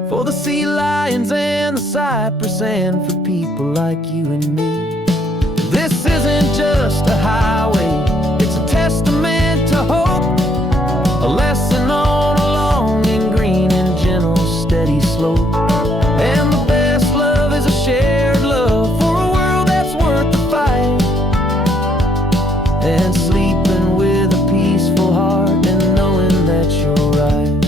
for the sea lions and the cypress and for people like you and me. This isn't just a highway, it's a testament to hope, a lesson on a long and green and gentle steady slope. And the best love is a shared love for a world that's worth the fight, and sleeping with a peaceful heart and knowing that you're right.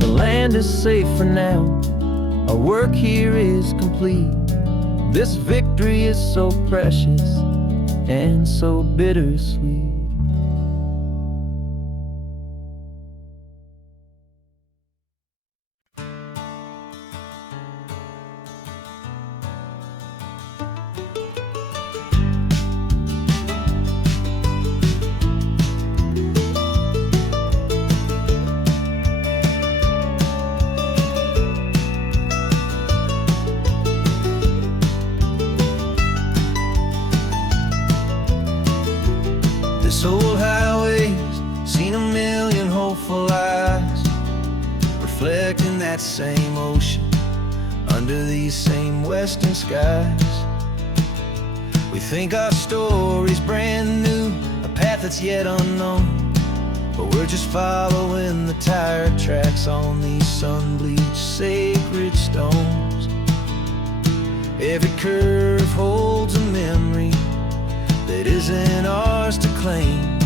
The land is safe for now, our work here is complete. This victory is so precious and so bittersweet. This old highway's seen a million hopeful eyes, reflecting that same ocean under these same western skies. We think our story's brand new, a path that's yet unknown, but we're just following the tire tracks on these sun-bleached sacred stones. Every curve holds a memory that isn't ours to claim,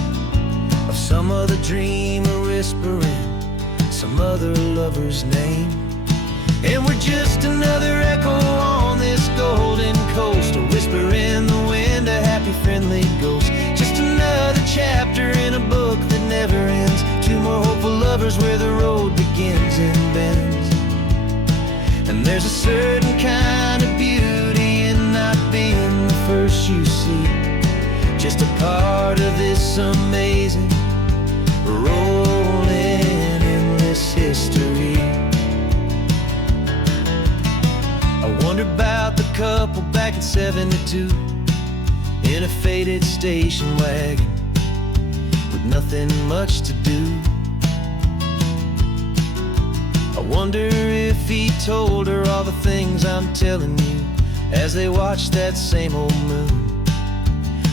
of some other dreamer whispering some other lover's name. And we're just another echo on this golden coast, a whisper in the wind, a happy friendly ghost. Just another chapter in a book that never ends, two more hopeful lovers where the road begins and bends. And there's a certain kind of beauty in not being the first you see, just a part of this amazing rolling endless history. I wonder about the couple back in '72 in a faded station wagon with nothing much to do. I wonder if he told her all the things I'm telling you as they watched that same old moon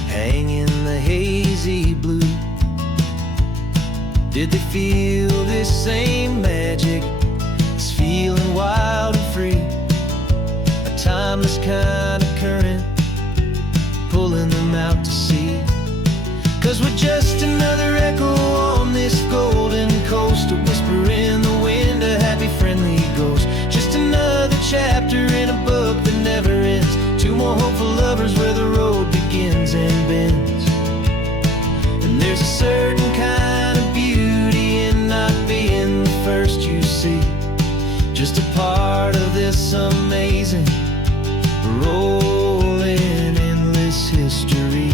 hang in the hazy blue. Did they feel this same magic, this feeling wild and free, a timeless kind of current pulling them out to sea? 'Cause we're just another echo on this golden coast, a whisper in the wind, a happy friendly ghost, just another chapter in a book that never ends, two more hopeful lovers where the road begins and bends. And there's a certain kind of beauty in not being the first you see, just a part of this amazing rolling endless history.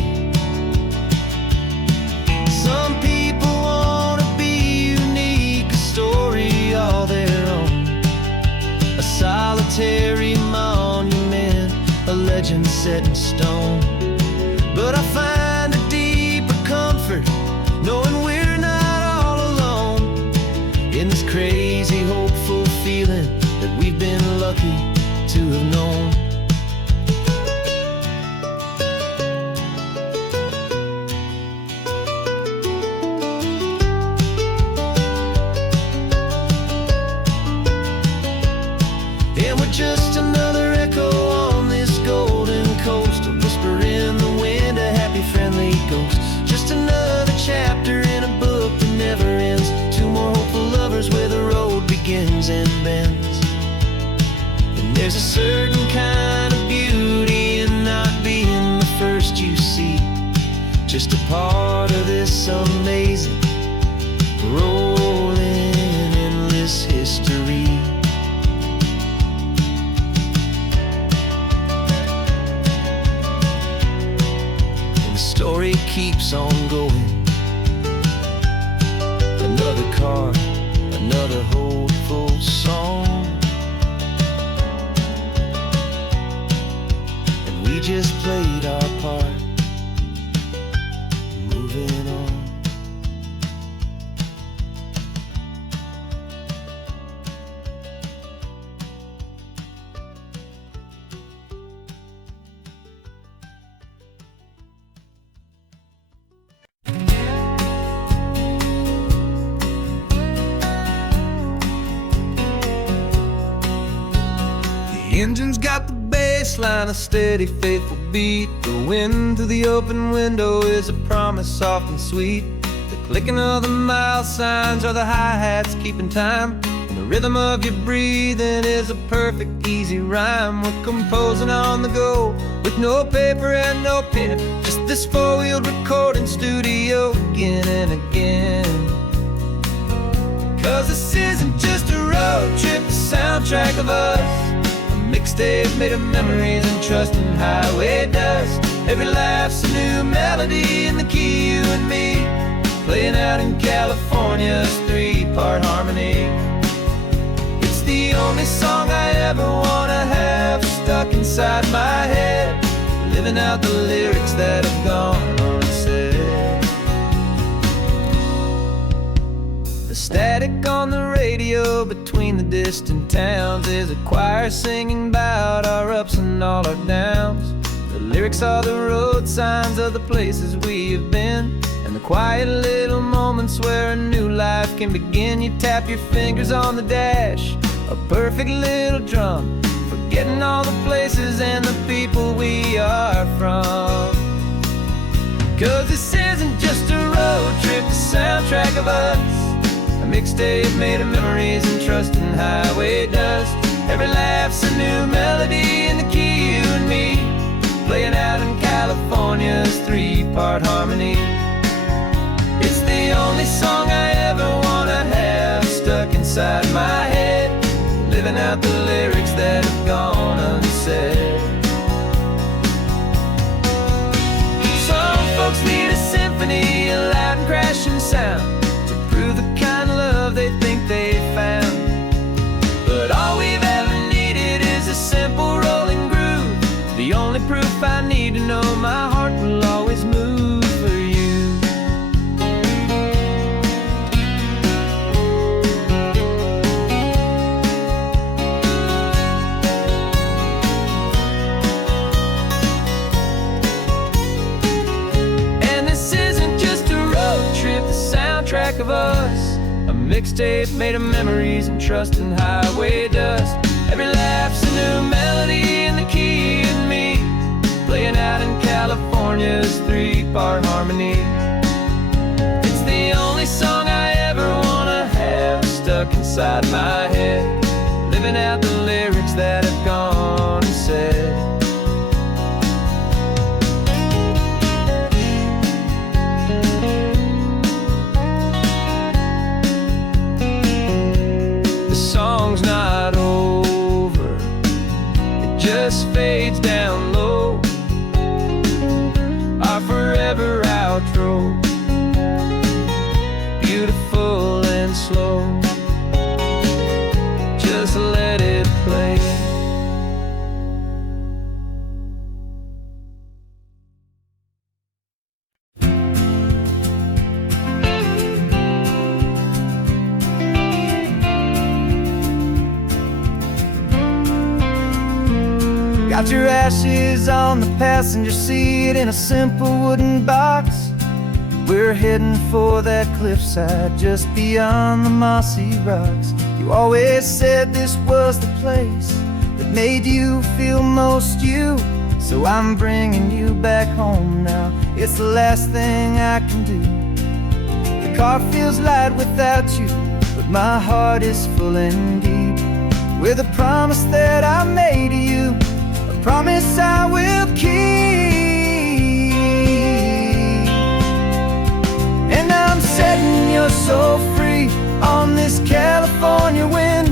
Some people want to be unique, a story all their own, a solitary monument, a legend set in stone. But I find a deeper comfort knowing we're not all alone in this crazy hopeful feeling that we've been lucky to have known. And we're just another echo on this golden coast, a whisper in the wind, a happy friendly ghost, just another chapter in a book that never ends, two more hopeful lovers where the road begins and bends. And there's a certain kind of beauty in not being the first you see, just a part of this amazing rolling endless history. Story keeps on going, another card, another hopeful song, and we just played our part, moving on. The engine's got the bass line, a steady, faithful beat. The wind through the open window is a promise soft and sweet. The clicking of the mile signs are the hi-hats keeping time, and the rhythm of your breathing is a perfect, easy rhyme. We're composing on the go with no paper and no pen, just this four-wheeled recording studio again and again. 'Cause this isn't just a road trip, the soundtrack of us, mixtape made of memories and trust in highway dust. Every laugh's a new melody in the key, you and me, playing out in California's three-part harmony. It's the only song I ever wanna have stuck inside my head, living out the lyrics that have gone unsaid. The static on the radio between the distant towns is a choir singing about our ups and all our downs. The lyrics are the road signs of the places we have been, and the quiet little moments where a new life can begin. You tap your fingers on the dash, a perfect little drum, forgetting all the places and the people we are from. 'Cause this isn't just a road trip, the soundtrack of us, a mixtape made of memories and trust in highway dust. Every laugh's a new melody in the key, you and me, playing out in California's three-part harmony. It's the only song I ever wanna have stuck inside my head, living out the lyrics that have gone unsaid. Some folks mixtape made of memories and trust in highway dust. Every laugh's a new melody in the key and me, playing out in California's 3-part harmony. It's the only song I ever wanna have stuck inside my head, living out the lyrics that have gone and said. The song's not over, it just fades down low, our forever outro, beautiful and slow. Just let it play. Got your ashes on the passenger seat in a simple wooden box. We're heading for that cliffside just beyond the mossy rocks. You always said this was the place that made you feel most you, so I'm bringing you back home now. It's the last thing I can do. The car feels light without you, but my heart is full and deep with a promise that I made to you, a promise I will keep. And I'm setting your soul free on this California wind,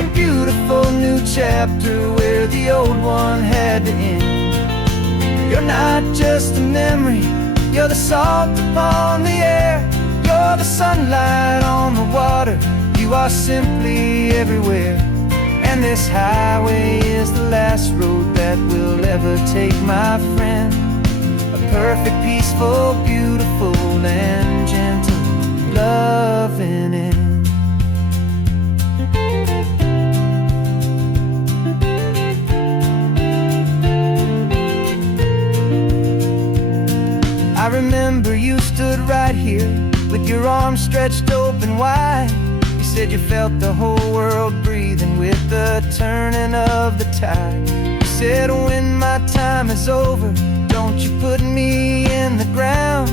a beautiful new chapter where the old one had to end. You're not just a memory, you're the salt upon the air, you're the sunlight on the water, you are simply everywhere. And this highway is the last road that will ever take, my friend. A perfect, peaceful, beautiful, and gentle loving end. I remember you stood right here with your arms stretched open wide. You said you felt the whole world breathing with the turning of the tide. You said when my time is over, don't you put me in the ground,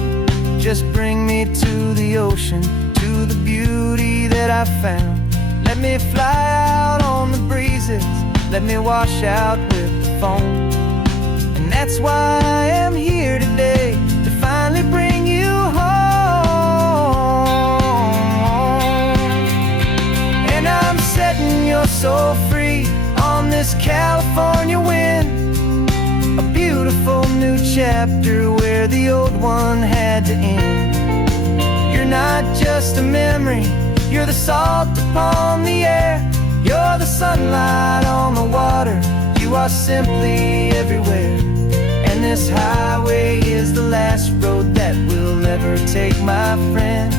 just bring me to the ocean, to the beauty that I found. Let me fly out on the breezes, let me wash out with the foam. And that's why I am here today, to finally bring you home. And I'm setting your soul free on this California wind, a beautiful new chapter where the old one had to end. You're not just a memory, you're the salt upon the air, you're the sunlight on the water, you are simply everywhere. And this highway is the last road that we'll ever take, my friend.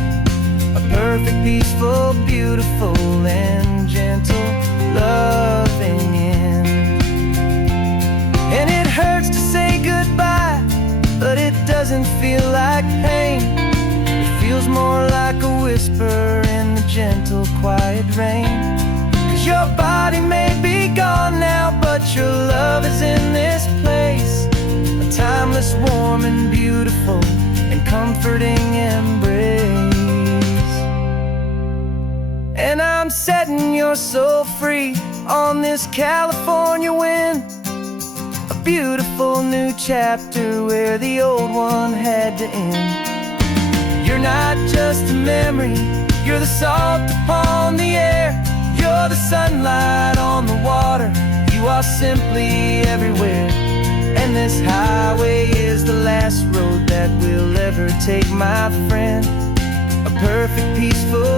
A perfect, peaceful, beautiful, and gentle loving end. And it hurts to say goodbye, but it doesn't feel like pain. It feels more like a whisper in the gentle, quiet rain. 'Cause your body may be gone now, but your love is in this place, a timeless, warm, and beautiful, and comforting embrace. And I'm setting your soul free on this California wind, a beautiful new chapter where the old one had to end. You're not just a memory, you're the salt upon the air, you're the sunlight on the water, you are simply everywhere. And this highway is the last road that we'll ever take, my friend. A perfect, peaceful,